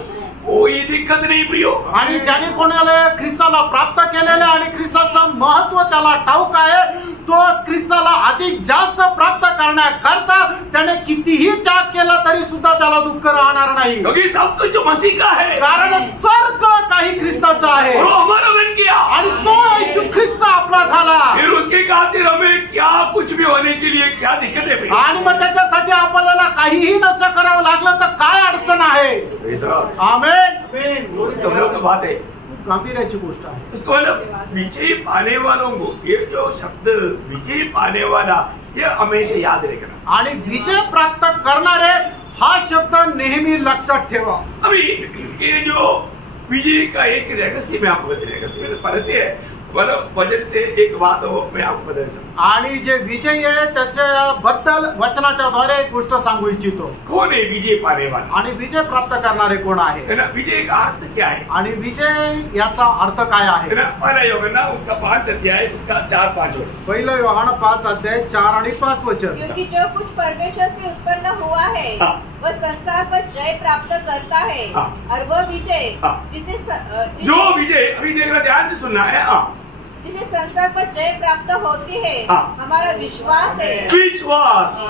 कोई दिक्कत नहीं प्रियो. आणि ज्याने कोणाला ख्रिस्ताला प्राप्त केलेलं आणि ख्रिस्ताचं महत्व त्याला ठाऊक आहे तो ख्रिस्ताला अधिक जास्त प्राप्त करण्याकरता त्याने कितीही त्याग केला तरी सुद्धा त्याला दुःख राहणार नाही. क्योंकि सब कुछ मसीह का है कारण सगळं काही ख्रिस्ताचं आहे और वो हमारा बन गया आणि तो येशू ख्रिस्त आपला झाला. फिर उसके खातिर हमें क्या कुछ भी होने के लिए क्या दिक्कत है प्रियो? आणि मग त्याच्यासाठी आपल्याला काहीही नष्ट करावं लागलं तर काय अडचण आहे. Praise the Lord. आमेन. तो हम लोग की बात है खूप गांभीर्याची गोष्ट आहे. इसको मतलब विजय पाने वालों को ये जो शब्द विजय पाने वाला ये हमेशा याद रखना. आणि विजय प्राप्त करणारे हा शब्द नेहमी लक्षात ठेवा. अभी ये जो विजय का एक रहस्य मैं आपको रहस्य परस्य है मतलब वचन से एक बात हो मैं आपको बताना. आणि जे विजय आहे त्याच्याबद्दल वचनाच्या द्वारे एक गोष्ट सांगू इच्छितो. कौन है विजय पाने वाला आणि विजय प्राप्त करणारे कोण आहे है ना. विजय का अर्थ क्या है आणि विजय याचा अर्थ काय है आहे. ना. पहला योग उसका 5 अध्याय उसका 4-5 वचन. पहिलं योहान 5:4 आणि 5 वचन. क्योंकि जो कुछ परमेश्वर से उत्पन्न हुआ है हाँ. वह संसार पर जय प्राप्त करता है हाँ. और वह विजय हाँ. जो विजय अभी देखना ध्यान से सुनना है. जिसे संसार पर जय प्राप्त होती है हाँ. हमारा विश्वास है. विश्वास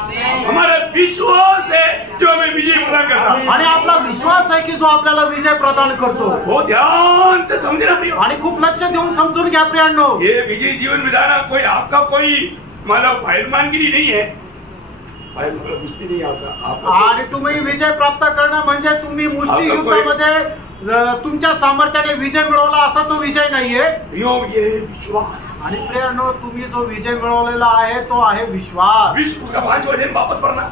हमारा विश्वास है जो हमें विजय प्रदान करता है. आणि आपला विश्वास आहे की जो आपल्याला विजय प्रदान करतो. वो ध्यान से समझना प्रियो. आणि खूप लक्ष देऊन समजून घ्या प्रियांनो. ये विजय जीवन विधाना कोई आपका कोई मतलब फाइलमानगिरी नहीं है. फाइल मतलब कुश्ती नहीं आपका आणि तुम्ही विजय प्राप्त करणं म्हणजे तुम्ही मुष्टी युद्धामध्ये तुमच्या सामर्थ्याने विजय मिळवला असा तो विजय नाहीये. ये विश्वास. आणि प्रियांनो तुम्ही जो विजय मिळवलेला आहे तो आहे विश्वास. विश्व का 5 वचन वापस पढ़ना.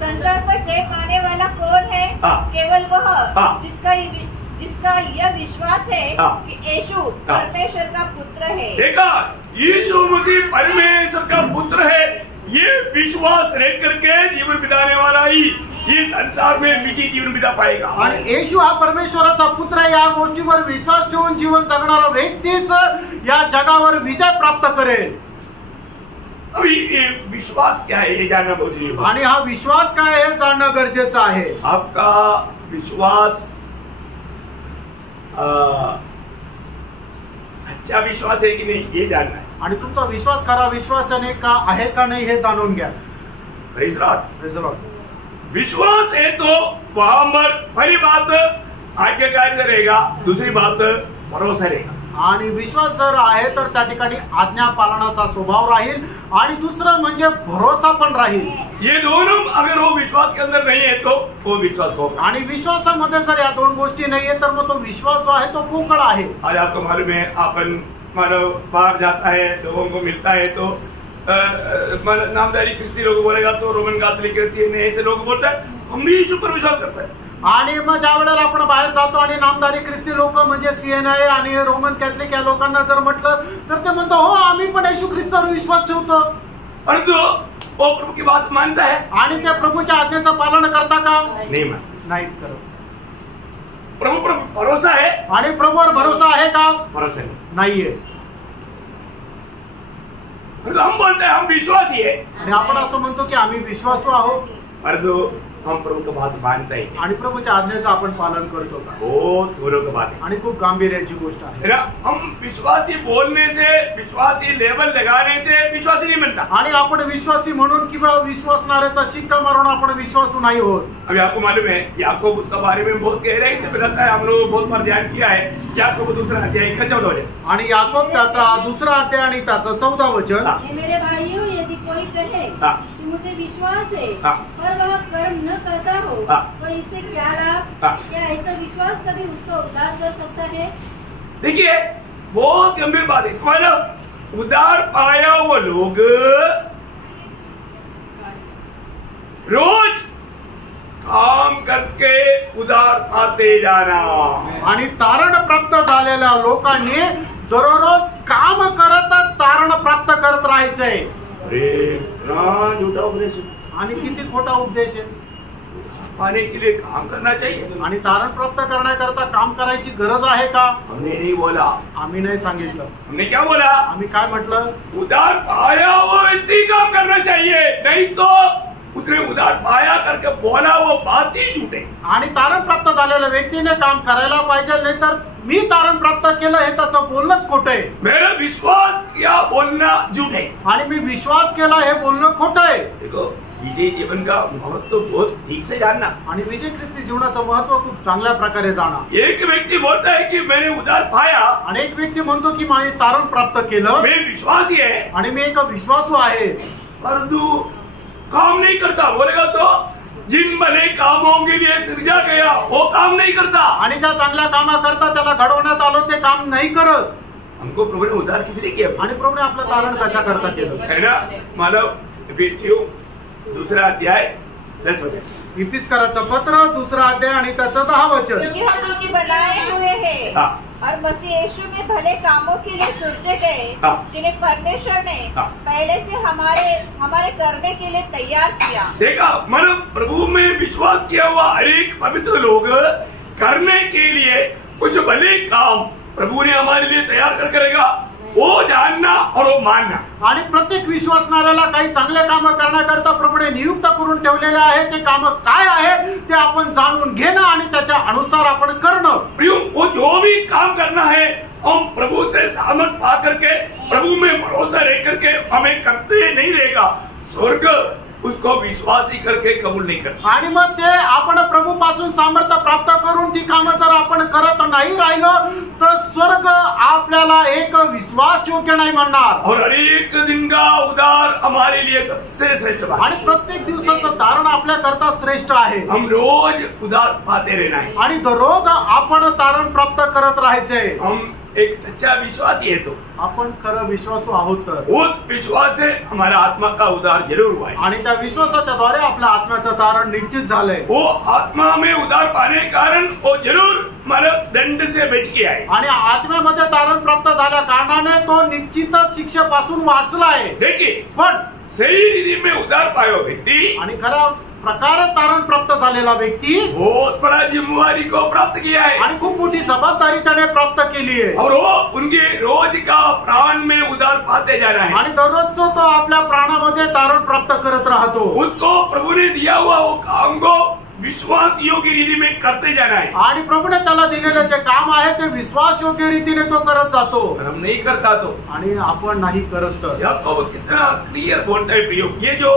संसार पर जय पाने वाला कौन है. हाँ. केवल वह हाँ. जिसका यह विश्वास है हाँ. कि यीशु परमेश्वर का पुत्र है. देखा यीशु मसीह परमेश्वर का पुत्र है. ये विश्वास रह करके जीवन बिताने वाला ही ये संसार में विजय जीवन बिता पाएगा. आणि येशू हा परमेश्वराचा पुत्र आहे. या गोष्टीवर विश्वास ठेवून जीवन जगणारा व्यक्तीच या जगावर विजय प्राप्त करेल. अभी ये विश्वास क्या है ये जानना बहुत जरूरी है. आणि हा विश्वास काय आहे हे जाणणं गरजेचं आहे. आपका विश्वास सच्चा विश्वास है कि नहीं ये जानना है. आणि तुमचा विश्वास खरा विश्वासाने का आहे का नाही हे जाणून घ्या. Praise the Lord. Praise the Lord. विश्वास है तो वहां पर पहली बात आज्ञाकारी रहेगा. दूसरी बात भरोसा रहेगा. आणि विश्वास जर आहे तर त्या ठिकाणी आज्ञा पालनाचा स्वभाव राहील आणि दुसरं म्हणजे भरोसा पण राहील. ये दोनों अगर वो विश्वास के अंदर नहीं है तो वो विश्वास होगा. आणि विश्वासामध्ये जर या दोन गोष्टी नाहीये तर मग तो विश्वास जो आहे तो पोकळ आहे. आज आपको मालूम है अपन मानव बाहर जाता है लोगों को मिलता है तो नामधारी क्रिस्ती लोग बोलेगा तो रोमन कैथोलिक ऐसे लोग बोलते हैं हम भी यीशु पर विश्वास करते हैं. आणि मग ज्या वेळेला आपण बाहेर जातो आणि नामधारी ख्रिस्ती लोक म्हणजे CNI आणि रोमन कॅथलिक या लोकांना जर म्हटलं तर ते म्हणतो हो आम्ही पण येशू ख्रिस्तावर विश्वास ठेवतो. परंतु वो प्रभु की बात मानता है आणि त्या प्रभूच्या आज्ञेचं पालन करता का. नहीं मानता. नाही करत. प्रभु पर भरोसा है आणि प्रभूवर भरोसा आहे का. भरोसा नहीं. नाहीये. हम बोलते हैं हम विश्वासी है आणि आपण असं म्हणतो की आम्ही विश्वासू आहोत परंतु हम प्रभु की बात मानता है आणि प्रभूच्या आज्ञेचं आपण पालन करतो का. बहुत दूरों की बात है. आणि खूप गांभीर्याची गोष्ट आहे. हम विश्वासी बोलने से विश्वासी लेवल लगाने से विश्वासी नहीं मिलता. आणि आपण विश्वासी म्हणून किंवा विश्वासणाऱ्याचा शिक्का मारून आपण विश्वासू नाही होत. अभी आपको मालूम है याकूब उसका बारे में बहुत गहराई से बताता है. हम लोग बहुत बार ध्यान किया है. याकूब 2 अध्याय का 14 वचन. आणि याकोब त्याचा 2 अध्याय आणि त्याचं 14 वचन. हे मेरे भाइयों यदि कोई कहे कि मुझे विश्वास है पर वह कर्म न करता हो तो इससे क्या लाभ. क्या ऐसा विश्वास कभी उसका उद्धार कर सकता है. देखिए बहुत गंभीर बात है. मतलब उधार पाया वो लोग रोज काम करके उधार पाते जाना. आणि तारण प्राप्त झालेल्या लोकांनी दररोज काम करत तारण प्राप्त करत राहायचंय. अरे इतना झूठा उपदेश है. आणि किती खोटा उपदेश आहे. पाने के लिए काम करना चाहिए. आणि तारण प्राप्त करण्याकरता काम करायची गरज आहे का? हमने नहीं बोला. आम्ही नाही सांगितलं. हमने क्या बोला? आम्ही काय म्हटलं? उधार पाया वो व्यक्ति काम करना चाहिए, नहीं तो उसने उधार पाया करके बोला वो बात ही झूठे. आणि तारण प्राप्त झालेल्या व्यक्तीने काम करायला पाहिजे, नाही तर मी तारण प्राप्त केलं हे त्याचं बोलणंच खोटं आहे. मेरा विश्वास किया बोलना झूठे. आणि मी विश्वास केला हे बोलणं खोटं आहे. देखो विजय जीवन का महत्व बहुत ठीक से जानना. आणि विजय ख्रिस्ती जीवनाचं महत्व खूप चांगल्या प्रकारे जाणा. एक व्यक्ति बोलता है कि मैंने उधार पाया. आणि एक व्यक्ती म्हणतो की माझे तारण प्राप्त केलं, मैं विश्वासी है, आणि मी एक विश्वासू आहे, परंतु काम नहीं करता. बोलेगा तो जिन भले कामों के लिए सृजा गया वो काम नहीं करता. आणि ज्या चांगल्या कामाकरता त्याला घडवण्यात आलं ते काम नाही करत. हमको प्रभु ने उधार किस लिए किया? आणि प्रभूने आपलं तारण कशा करता केलं है ना. मानव एफेसियों दूसरा अध्याय 10 वचन. इफिसकराचं पत्र 2 अध्याय आणि त्याचं 10 वचन. क्योंकि हम उनके बनाए हुए हैं हाँ. और मसीह यीशु में भले कामों के लिए सृजे गए, हाँ. जिन्हें परमेश्वर ने हाँ. पहले से हमारे करने के लिए तैयार किया. देखा, मन प्रभु में विश्वास किया हुआ अनेक पवित्र लोग करने के लिए कुछ भले काम प्रभु ने हमारे लिए तैयार कर करेगा, वो जानना और वो मानना. आणि प्रत्येक विश्वासणाऱ्याला काही चांगले काम करण्याकरता प्रभूने नियुक्त करून ठेवलेले आहे. ते काम काय आहे ते आपण जाणून घेणं आणि त्याच्या अनुसार आपण करणं. प्रियो, वो जो भी काम करना है हम प्रभु से सामर्थ पा करके प्रभु में भरोसा रह करके हमें करते नहीं रहेगा. स्वर्ग उसको विश्वासी करके कबूल नहीं करता. आणि मग ते आपण प्रभूपासून सामर्थ्य प्राप्त करून ती कामं जर आपण करत नाही राहिलो तर स्वर्ग आपल्याला एक विश्वास योग्य नाही म्हणणार. और हर एक दिन का उधार हमारे लिए सबसे श्रेष्ठ बात. आणि प्रत्येक दिवसाचं तारण आपल्या करता श्रेष्ठ आहे. हम रोज उधार पाते रहना है. आणि दररोज आपण तारण प्राप्त करत राहायचे. हम एक सच्चा विश्वासी है तो आपण खरं विश्वासू आहोत तर उस विश्वास से हमारा आत्मा का उधार जरूर हुआ है. आणि त्या विश्वासाच्या द्वारे आपल्या आत्म्याचं तारण निश्चित झालंय. वो आत्मा में उधार पाने के कारण वो जरूर हमारे दंड से बच के आए. आणि आत्म्यामध्ये तारण प्राप्त झाल्या कारणाने तो निश्चितच शिक्षेपासून वाचलाय. देखिए, पण सही रीति में उधार पाया व्यक्ति आणि खऱ्या प्रकारे तारण प्राप्त झालेला व्यक्ती बहुत बड़ा जिम्मेवारी को प्राप्त किया है. आणि खूप मोठी जबाबदारी त्याने प्राप्त केली आहे. और वो उनके रोज का प्राण में उधार पाते जाना है. आणि दररोजचं तो आपल्या प्राणामध्ये तारण प्राप्त करत राहतो. उसको प्रभु ने दिया हुआ वो काम को विश्वास योग्य रीति में करते जाना है. आणि प्रभूने त्याला दिलेलं जे काम आहे ते विश्वास योग्य रीतीने तो करत जातो. अगर हम नहीं करता तो आणि आपण नाही करत तर याकूब कितना क्लियर बोलता है प्रियो. ये जो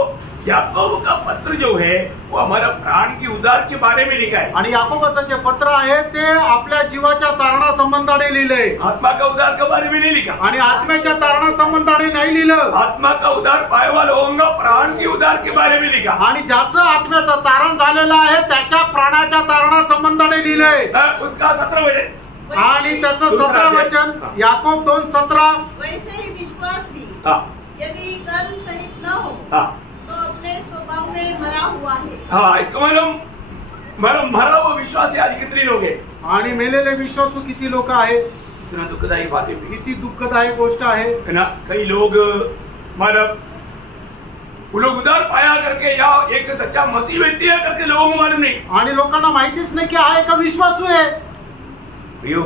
याकूब का पत्र जो है वो हमारा प्राण की उधार के बारे में लिखा है. आणि याकोबाचं जे पत्र आहे ते आपल्या जीवाच्या तारणा संबंधाने लिहिलंय. आत्मा का उधार के बारे में नहीं लिखा. आणि आत्म्याच्या तारणा संबंधाने नाही लिहिलं. आत्मा का उधार पाए वाले होंगे प्राण के उधार के बारे में लिखा. आणि ज्याचं आत्म्याचं तारण झालेलं आहे त्याच्या प्राणाच्या तारणा संबंधाने लिहिलंय. उसका 17 वचन आणि त्याचं 17 वचन याकोब 2:17. वैसे ही विश्वास भी हाँ. यदि कर्म सहित न हो हाँ. तो अपने स्वभाव में मरा हुआ है. हाँ, इसका मतलब मरा हुआ विश्वास आज कितने लोग हैं. आणि मेलेले विश्वासू किती लोक आहेत. इतना दुखदायी बात है किती दुःखदायक गोष्ट आहे ना. कई लोग मतलब वो लोग उधार पाया करके या एक सच्चा मसीह व्यक्ति है करके लोगों को मालूम नहीं. आणि लोकांना माहितीच नाही की हा एक विश्वासू आहे. प्रियो,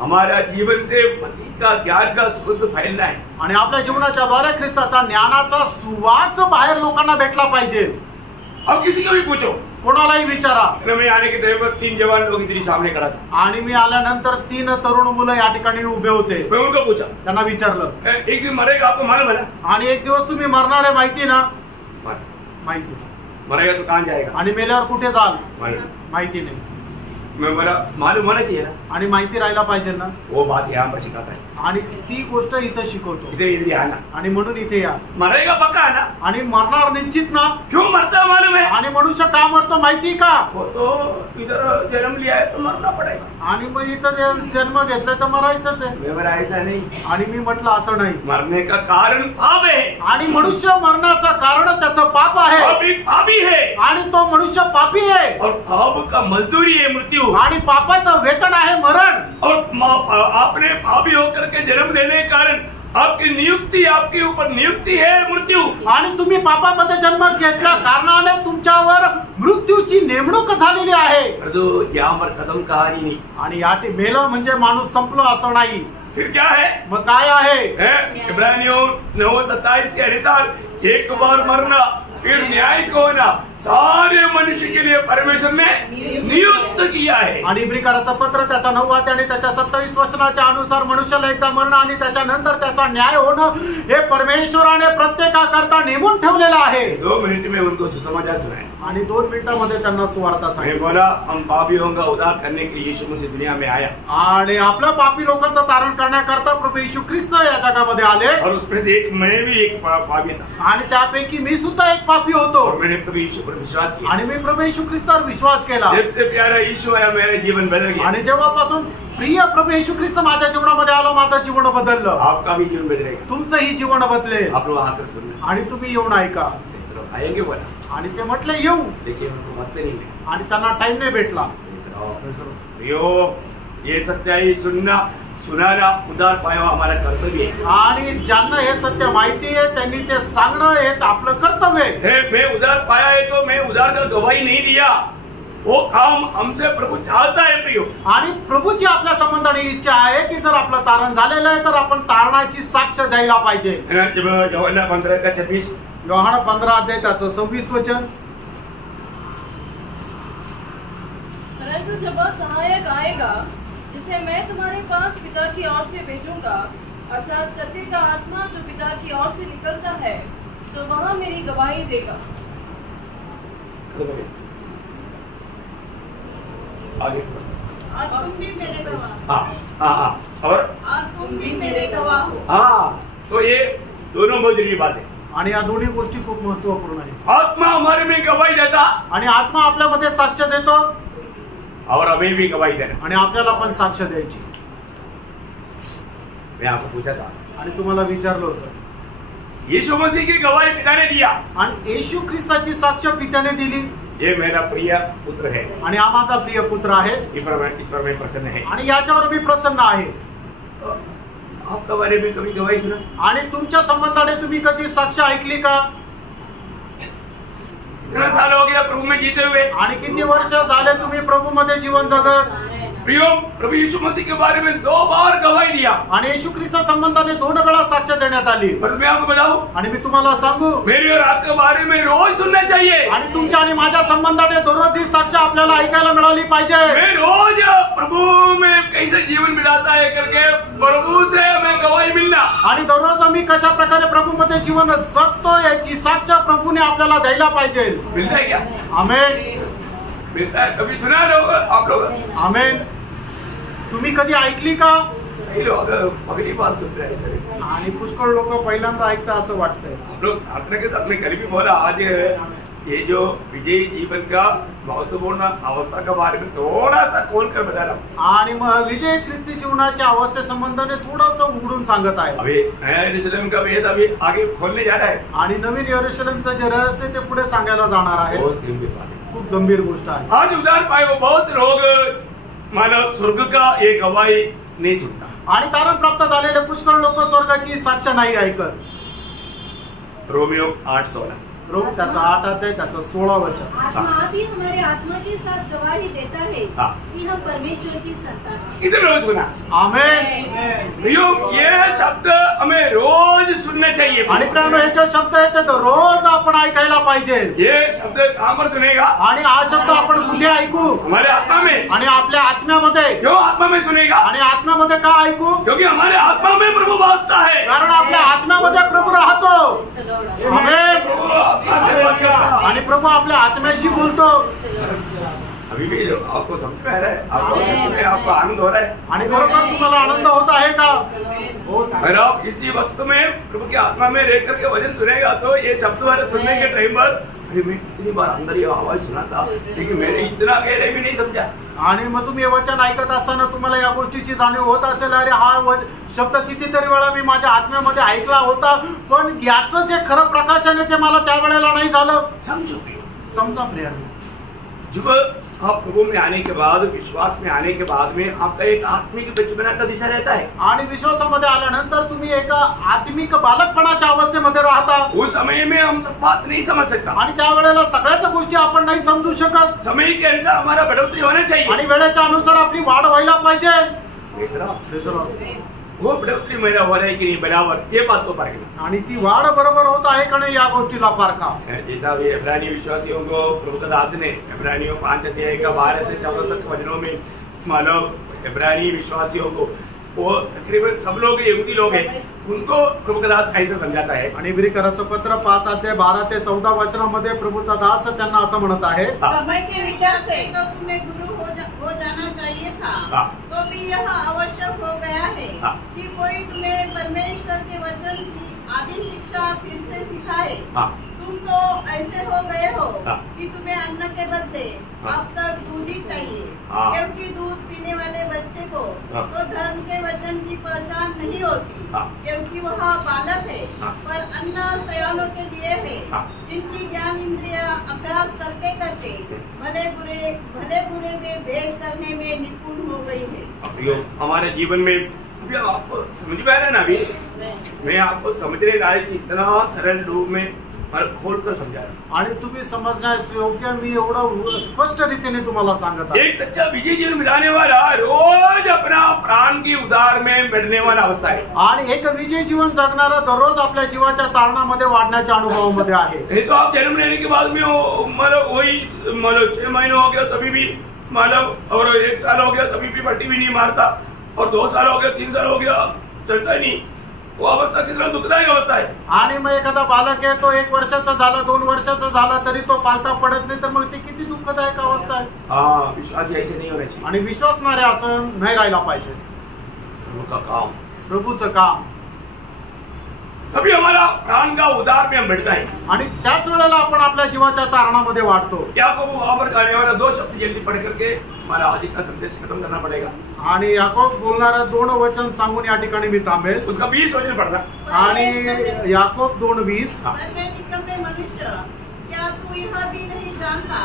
हमारा जीवन से मसीह का ज्ञान का सुगंध फैलना है. आणि आपल्या जीवनाच्या द्वारे ख्रिस्ताचा ज्ञानाचा सुवास बाहेर लोकांना भेटला पाहिजे. अब किसी को भी पूछो. कोणालाही विचारा. मैं आने के टाइम पर 3 जवान लोग इधर सामने खड़ा था. आणि मी आल्यानंतर 3 तरुण मुलं या ठिकाणी उभे होते. मैं उनको पूछा, त्यांना विचारलं, एक दिन मरेगा आपको मालूम है ना. आणि एक दिवस तुम्ही मरणार आहे माहिती ना. माहिती. मरेगा तो कहाँ जाएगा. आणि मेल्यावर कुठे जाल मालूम. माहिती नाही. मैं बोला मालूम होना चाहिए ना, आणि माहिती राहायला पाहिजे ना, वो बात यहाँ पर सिखाता है, आणि ती गोष्ट इथं शिकवतो इसे इधर आना, आणि म्हणून इथे या. मरेगा पक्का है ना, आणि मरणार निश्चित ना. क्यों मरता है मालूम है, आणि मनुष्य का मरतो माहिती का? वो तो इधर जन्म लिया है तो मरना पड़ेगा. आणि मग इथं जन्म घेतलाय तर मरायचंच आहे. मैं बोला ऐसा नहीं, आणि मी म्हटलं असं नाही. मरने का कारण पाप है, आणि मनुष्य मरण्याचं कारण त्याचं पाप आहे, पापी है, आणि तो मनुष्य पापी आहे, और पाप का मजदूरी है मृत्यू, आणि पापाचं वेतन आहे मरण. और आपने पापी होकर के जन्म लेने के कारण आपकी नियुक्ति, आपके ऊपर नियुक्ति है मृत्यू. आणि तुम्ही पापामध्ये जन्म घेतल्या कारणाने तुमच्यावर मृत्यूची नेमणूक झालेली आहे. यहाँ पर खत्म कहानी नहीं. आणि या मेलं म्हणजे माणूस संपलो असं नाही. फिर क्या है, मग काय आहे? इब्रानियों 9:27 के अनुसार एक बार मरना फिर न्याय को होना सारे मनुष्य के लिए परमेश्वर ने नियुक्त किया है. आणि इब्रिकराचं पत्र त्याचा 9 आणि त्याच्या 27 वचनाच्या अनुसार मनुष्याला एकदा मरणं आणि त्याच्यानंतर त्याचा न्याय होणं हे परमेश्वराने प्रत्येकाकरता नेमून ठेवलेलं आहे. 2 मिनट में उनको सुसमाचार सुनाया. आणि 2 मिनिटांमध्ये त्यांना सुवार्ता मैं सांगितली. बोला हम पापियों का उद्धार करने के लिए यीशु मसीह दुनिया में आया, आणि आपल्या पापी लोकांचं तारण करण्याकरता प्रभू येशू ख्रिस्त या जगामध्ये आले. और उसमें से मैं भी एक पापी था, आणि त्यापैकी मी सुद्धा एक पापी होतो. और मैंने प्रभु यीशु पर विश्वास किया. आणि मी प्रभू येशू ख्रिस्तावर विश्वास केला. जब से प्यारा यीशु आया मेरा जीवन बदल गया. आणि जेव्हापासून प्रिय प्रभू येशू ख्रिस्त माझ्या जीवनामध्ये आला माझं जीवन बदललं. आपका भी जीवन बदलेगा. तुमचंही जीवन बदलेल. आप लोग आकर सुनना. आणि तुम्ही येऊन ऐका. आएंगे बोला. आणि ते म्हटले येऊ. देखिए उनको मत नहीं है. आणि त्यांना टाइम नाही भेटला. ये सच्चाई सुनना सुनाना उद्धार पाया हमारा कर्तव्य है. आणि ज्यांना हे सत्य माहिती आहे त्यांनी ते सांगणं हे आपलं कर्तव्य आहे. मैं उद्धार पाया है तो मैं उद्धार का गवाही नहीं दिया, वो काम हमसे प्रभु चाहता है प्रियो. आणि प्रभूची आपल्या संबंधाने इच्छा आहे की जर आपलं तारण झालेलं आहे तर आपण तारणाची साक्ष द्यायला पाहिजे. यूहन्ना 15:26 योहाना 15 अध्याय त्याचं 26 वचन. परंतु जब वह सहायक आएगा जिसे मैं तुम्हारे पास पिता की ओर से भेजूंगा, अर्थात सत्य का आत्मा जो पिता की ओर से निकलता है, तो वह मेरी गवाही देगा. आगे. और तुम भी मेरे गवाह. हाँ. और तुम भी मेरे गवाह हो. हाँ, तो ये दोनों बहुत जरूरी बात है. आणि या दोन्ही गोष्टी खूप महत्वपूर्ण आहे. आत्मा हमारे में गवाही देता, आणि आत्मा आपल्यामध्ये साक्ष देतो, और हमें भी गवाही देना. आणि आपल्याला पण साक्ष द्यायची. मैं आपको पूछा था, आणि तुम्हाला विचारलं होतं, यीशु मसीह की गवाही पिता ने दिया, आणि येशू ख्रिस्ताची साक्ष पित्याने दिली. ये मेरा प्रिय पुत्र है, आणि हा माझा प्रिय पुत्र आहे, इस पर मैं प्रसन्न है. आणि याच्यावर मी प्रसन्न आहे. आपका बारे में कभी गवाही सुना? आणि तुमच्या संबंधाने तुम्ही कधी साक्ष ऐकली का? इतना साल हो गया प्रभु में जीते हुए, आणि किती वर्ष झाले तुम्ही प्रभू मध्ये जीवन जगत? प्रियो प्रभु यीशु मसीह के बारे में 2 बार गवाही दिया, आणि येशू ख्रिस्त संबंधाने 2 वेळा साक्ष देण्यात आली. पर मैं आपको बताऊं, आणि मी तुम्हाला सांगू, मेरे और आपके बारे में रोज सुनना चाहिए. आणि तुमच्या आणि माझ्या संबंधाने दररोज ही साक्ष आपल्याला ऐकायला मिळाली पाहिजे. मैं रोज प्रभु में कैसे जीवन बिताता है करके प्रभु से हमें गवाही मिलना. आणि दररोज आम्ही कशा प्रकारे प्रभू मध्ये जीवन जगतो याची साक्ष प्रभूने आपल्याला द्यायला पाहिजे. मिलता है क्या? आमेन. मिलता है. कभी सुना लोग आप लोग? आमेन. तुम्ही कधी ऐकली का? नहीं लोग पहली बार सुन रहे हैं सर. आणि पुष्कळ लोक पहिल्यांदा ऐकता असं वाटतंय. हम लोग प्रार्थना के साथ में कल भी बोला, आज ये जो विजयी जीवन का महत्वपूर्ण अवस्था के बारे में थोड़ा सा खोल कर बता रहा हूँ. आणि मग विजय ख्रिस्ती जीवनाच्या अवस्थे संबंधाने थोडस उघडून सांगत आहे. अभी नया यरूशलेम का भेद अभी आगे खोलने जा रहा है. आणि नवीन यरूशलेमचं जे रहस्य ते पुढे सांगायला जाणार आहे. बहुत गंभीर बात है, खूप गंभीर गोष्ट आहे. आज उद्धार पाए वो बहुत लोग मानव स्वर्ग का ये गवाही नहीं सुनता. आणि तारण प्राप्त झालेले पुष्कळ लोक स्वर्गाची साक्ष नाही ऐकत. रोमियो 8:16 रोम त्याचा 8 अध्याय त्याचं 16 वचन. आत्मा भी हमारे आत्मा के साथ गवाही देता है हाँ. कि हम परमेश्वर की संतान हैं. इधर रोज सुना. आमेन. ये शब्द हमें रोज सुनने चाहिए. आणि प्रेम हे जे शब्द आहेत ते रोज आपण ऐकायला पाहिजे. ये शब्द कहाँ पर सुनेगा? आणि हा शब्द आपण कुठे ऐकू? हमारे आत्मा में. आणि आपल्या आत्म्यामध्ये. क्यों आत्मा में सुनेगा? आणि आत्म्यामध्ये का ऐकू? क्योंकि हमारे आत्मा में प्रभु वासता है. कारण आपल्या आत्म्यामध्ये प्रभू राहतो. आमेन. प्रभु आत्मा से बात करता है. आणि प्रभू आपल्या आत्म्याशी बोलतो. अभी अभी भी आपको समझ में आ रहा है, आपको आनंद हो रहा है, आणि बरोबर तुम्हाला आनंद होत आहे का? अगर आप इसी वक्त में प्रभु की आत्मा में रह करके वचन सुनेगा तो ये शब्द वाले सुनने के टाइम पर अरे मैं कितनी बार अंदर ये आवाज सुना था, लेकिन मैंने इतना गहरे भी नहीं समझा। आणि मग तुम्ही हे वचन ऐकत असताना तुम्हाला या गोष्टीची जाणीव होत असेल, अरे हा शब्द कितीतरी वेळा मी माझ्या आत्म्यामध्ये ऐकला होता, पण याचं जे खरं प्रकाशन आहे ते मला त्यावेळेला नाही झालं। समजा प्रियांनो, जब आप प्रभु में आने के बाद, विश्वास में आने के बाद में आपका एक आत्मिक बचपना का दिशा रहता है, आणि विश्वासामध्ये आल्यानंतर तुम्ही एका आत्मिक बालकपणाच्या अवस्थेमध्ये राहता। उस समय में हम सब बात नहीं समझ सकता, आणि त्यावेळेला सगळ्याच गोष्टी आपण नाही समजू शकत। समय के अनुसार हमारा बढ़ोतरी होना चाहिए आणि वेळेच्या अनुसार आपली वाढ व्हायला पाहिजे। वो बढ़ोतरी मेरा हो रहा है कि नहीं बराबर, ये बात को पाएगा। आणि ती वाढ बरोबर होत आहे का नाही या गोष्टीला पारखा। जैसा भी इब्रानी विश्वासियों को प्रभु का दास ने इब्रानियों 5 अध्याय का 12 से 14 तक वचनों में मानव इब्रानी विश्वासियों को, वो तकरीबन सब लोग यहूदी लोग हैं, उनको प्रभु का दास ऐसे समझाता है। आणि इब्रिकराचं पत्र 5 अध्याय 12 ते 14 वचनामध्ये प्रभूचा दास त्यांना असं म्हणत आहे, समय के विचार से तो तुम्हें गुरु हो जाना चाहिए था, तो भी यह आवश्यक हो गया है कि कोई तुम्हें परमेश्वर के वचन की आदि शिक्षा फिर से सिखाए। तुम तो ऐसे हो गए हो कि तुम्हें अन्न के बदले अब तक दूध ही चाहिए, क्योंकि दूध पीने वाले बच्चे को तो धर्म के वचन की पहचान नहीं होती, क्योंकि वह बालक है, पर अन्न सयानों के लिए है, जिनकी ज्ञान इंद्रिया अभ्यास करते करते भले बुरे में भेद करने में निपुण हो गई है। हमारे जीवन में अभी आपको समझ में आ रहा है ना, अभी मैं आपको समझने लायक इतना सरल रूप में खोल कर समझा रहा, आणि तुम्ही समजण्यास योग्य मी एवढं स्पष्ट रीतीने तुम्हाला सांगत आहे। एक सच्चा विजय जीवन बिताने वाला रोज अपना प्राण की उधार में बढ़ने वाला अवस्था है, आणि एक विजय जीवन जगणारा दररोज आपल्या जीवाच्या तारणामध्ये वाढण्याच्या अनुभवामध्ये आहे। नहीं तो आप जन्म लेने के बाद में मतलब वही 6 महीने हो गया तभी भी मतलब, और 1 साल हो गया तभी भी पट्टी भी नहीं मारता, और 2 साल हो गया 3 साल हो गया चलता ही नहीं, वो अवस्था कितना दुखदायक अवस्था है। आणि मग एखादा बालक आहे तो 1 वर्षाचा झाला 2 वर्षाचा झाला तरी तो पालता पडत नाही, तर मग ती किती दुःखदायक अवस्था आहे। हाँ, विश्वासी ऐसे नहीं होना चाहिए। आणि विश्वासणारे असं नाही राहायला पाहिजे। प्रभु का काम, प्रभूचं काम, तभी हमारा प्राण का उधार में हम बढ़ता है, आणि त्याच वेळेला आपण आपल्या जीवाच्या तारणामध्ये वाढतो। क्या को वहां पर कहने वाला 2 शब्द जल्दी पढ़ करके हमारा आज का संदेश खत्म करना पड़ेगा। आणि याकोब बोलणारा 2 वचन सांगून या ठिकाणी मी थांबेल। उसका 20 वचन पढ़ना, आणि याकोब 2:20, निकम्मे मनुष्य, क्या तू यह भी नहीं जानता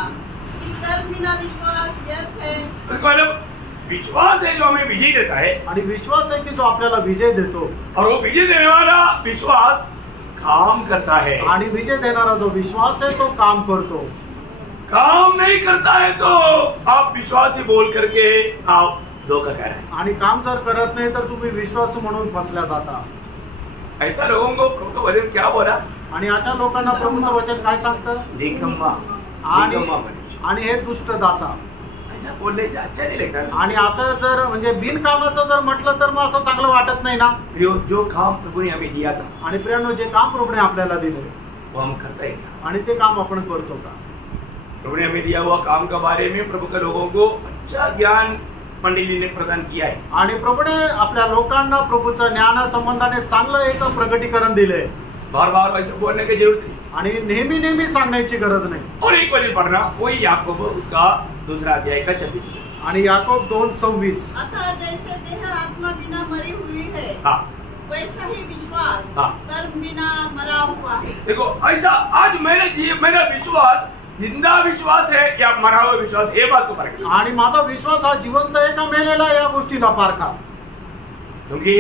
कि कर्म बिना विश्वास व्यर्थ है। मतलब विश्वास है जो हमें विजय देता है, आणि विश्वास आहे की जो आपल्याला विजय देतो, और वो विजय देने वाला विश्वास काम करता है। आणि विजय देणारा जो विश्वास आहे तो काम करतो। काम नहीं करता है तो आप विश्वासी बोल करके आप धोखा कह रहे हैं, आणि काम जर करत नाही तर तुम्ही विश्वासू म्हणून फसल्या जाता। ऐसा लोगों को प्रभु का वचन क्या बोला, आणि अशा लोकांना प्रभूचं वचन काय सांगतं, निकम्मा, आणि निकम्मा मनुष्य। आणि हे दुष्ट दासा। ऐसा बोलने से अच्छा नहीं लगता ना। आणि असं जर म्हणजे बिनकामाचं जर म्हटलं तर मग असं चांगलं वाटत नाही ना। जो काम प्रभु ने हमें दिया था, आणि प्रियांनो, जे काम प्रभूने आपल्याला दिले वो हम करते हैं, आणि ते काम आपण करतो का? प्रभु ने हमें दिया हुआ काम के बारे में प्रभु के लोगों को अच्छा ज्ञान मंडली ने प्रदान किया है, आणि प्रभूने आपल्या लोकांना प्रभूच्या ज्ञाना संबंधाने चांगलं एक प्रगटीकरण दिले। बार बार वैसे बोलने की जरूरत नहीं, आणि नेहमी नेहमी सांगण्याची गरज नाही। और एक वचन पढ़ना, वही याकूब उसका 2 अध्याय का 26, आणि याकोब 2:26, अतः जैसे देह आत्मा बिना मरी हुई है, हाँ, वैसा ही विश्वास कर्म बिना मरा हुआ है। देखो ऐसा आज मेरा विश्वास जिंदा विश्वास है या मरा हुआ विश्वास, ये बात को परखना। आणि माझा विश्वास हा जिवंत आहे का मेलेला या गोष्टीला पारखा। क्योंकि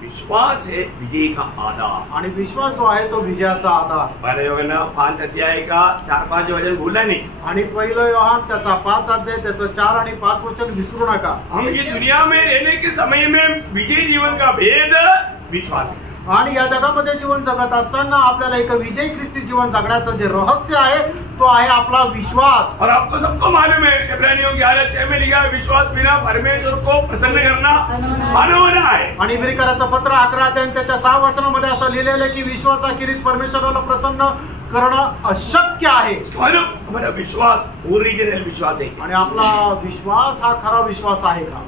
विश्वास है विजय का आधार, आणि विश्वास जो आहे तो विजयाचा आधार। पहले योहाना 5 अध्याय का 4-5 वचन भूलना नहीं। आणि 1 योहान त्याचा 5 अध्याय त्याचं 4 आणि 5 वचन विसरू नका। हम ये दुनिया में रहने के समय में विजय जीवन का भेद विश्वास है, आणि या जगामध्ये जीवन जगत असताना आपल्याला एक विजयी ख्रिस्ती जीवन जगण्याचं जे रहस्य आहे तो आहे आपला विश्वास. और आपको सबको मालूम है इब्रानियों 11:6 में लिखा है विश्वास बिना परमेश्वर को प्रसन्न करना अनहोना है. आणि इब्रिकराचं पत्र 11 अध्याय त्याच्या 6 वचनामध्ये असं लिहिलेलं आहे की विश्वासाखेरीज परमेश्वराला प्रसन्न करणं अशक्य आहे. मालूम हमारा विश्वास ओरिजिनल विश्वास है. आणि आपला विश्वास हा खरा विश्वास आहे का?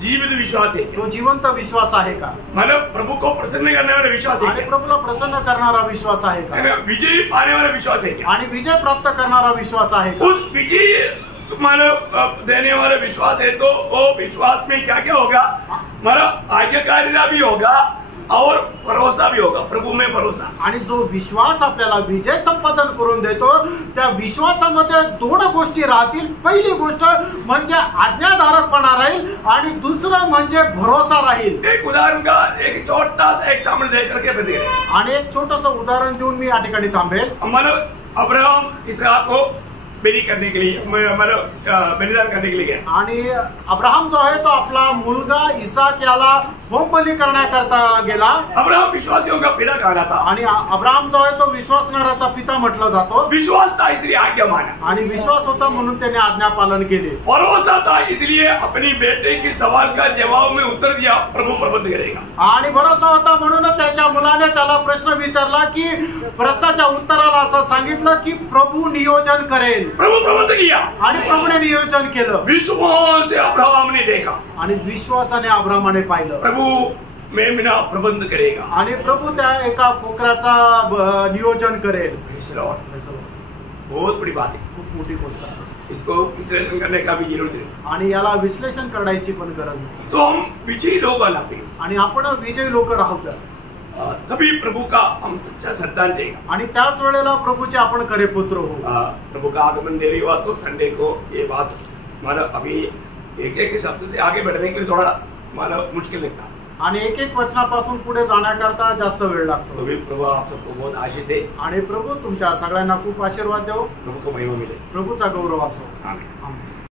जीवित विश्वास है. तो जिवंत विश्वास आहे का? मतलब प्रभु को प्रसन्न करने वाला विश्वास है. आणि प्रभूला प्रसन्न करणारा विश्वास आहे का? विजय पाने वाला विश्वास है क्या? आणि विजय प्राप्त करणारा विश्वास आहे का? उस विजय मतलब देने वाला विश्वास है तो वो विश्वास में क्या क्या होगा? मतलब आज्ञाकारिता भी होगा और भरोसा भी होगा. प्रभु में भरोसा. आणि जो विश्वास आपल्याला विजय संपादन करून देतो त्या विश्वासामध्ये 2 गोष्टी राहतील. पहिली गोष्ट म्हणजे आज्ञाधारकपणा राहील आणि दुसरं म्हणजे भरोसा राहील. एक उदाहरण का एक छोटा सा एग्जाम्पल दे करके बता दें. आणि एक छोटंसं उदाहरण देऊन मी या ठिकाणी थांबेल. मतलब अब्राहम इसहाक को बलि करने के लिए मतलब बलिदान करने के लिए गया. आणि अब्राहम जो आहे तो आपला मुलगा इसाक याला होम बली करण्याकरता गेला. अब्राहम विश्वासियों का पिता कहा था. आणि अब्राहम जो आहे तो विश्वासणाऱ्याचा पिता म्हटलं जातो. विश्वास था इसलिए आज्ञा माना. आणि विश्वास होता म्हणून त्याने आज्ञा पालन केले. भरोसा था इसलिए अपनी बेटे के सवाल का जवाब में उत्तर दिया प्रभु प्रबंध करेगा. आणि भरोसा होता म्हणून त्याच्या मुलाने त्याला प्रश्न विचारला की प्रश्नाच्या उत्तराला असं सांगितलं की प्रभू नियोजन करेल. प्रभु प्रबंध किया. आणि प्रभूने नियोजन केलं. विश्वास से अब्राहम ने देखा. आणि विश्वासाने अब्राहमाने पाहिलं. प्रभु मेमना प्रबंध करेगा. आणि प्रभू त्या एका कोकराचा नियोजन करेल. बहुत बड़ी बात है. खूप मोठी गोष्ट आहे. इसको विश्लेषण करने का भी जरूरत है. आणि याला विश्लेषण करण्याची पण गरज नाही. तो हम विजयी लोग बनाते. आणि आपण विजयी लोक राहू तभी प्रभु का हम सच्चा संतान देगा. आणि त्याच वेळेला प्रभूचे आपण खरे पुत्र हो. प्रभु का आगमन देरी हुआ तो संडे को ये बात मतलब अभी एक एक शब्द से आगे बढ़ने के लिए थोड़ा मतलब मुश्किल लगता. आणि एक एक वचनापासून पुढे जाण्याकरता जास्त वेळ लागतो. तो भी प्रभु आप सबको बहुत आशीष दे. आणि प्रभू तुमच्या सगळ्यांना खूप आशीर्वाद देव. प्रभु को महिमा मिले. प्रभूचा गौरव असो. आमीन.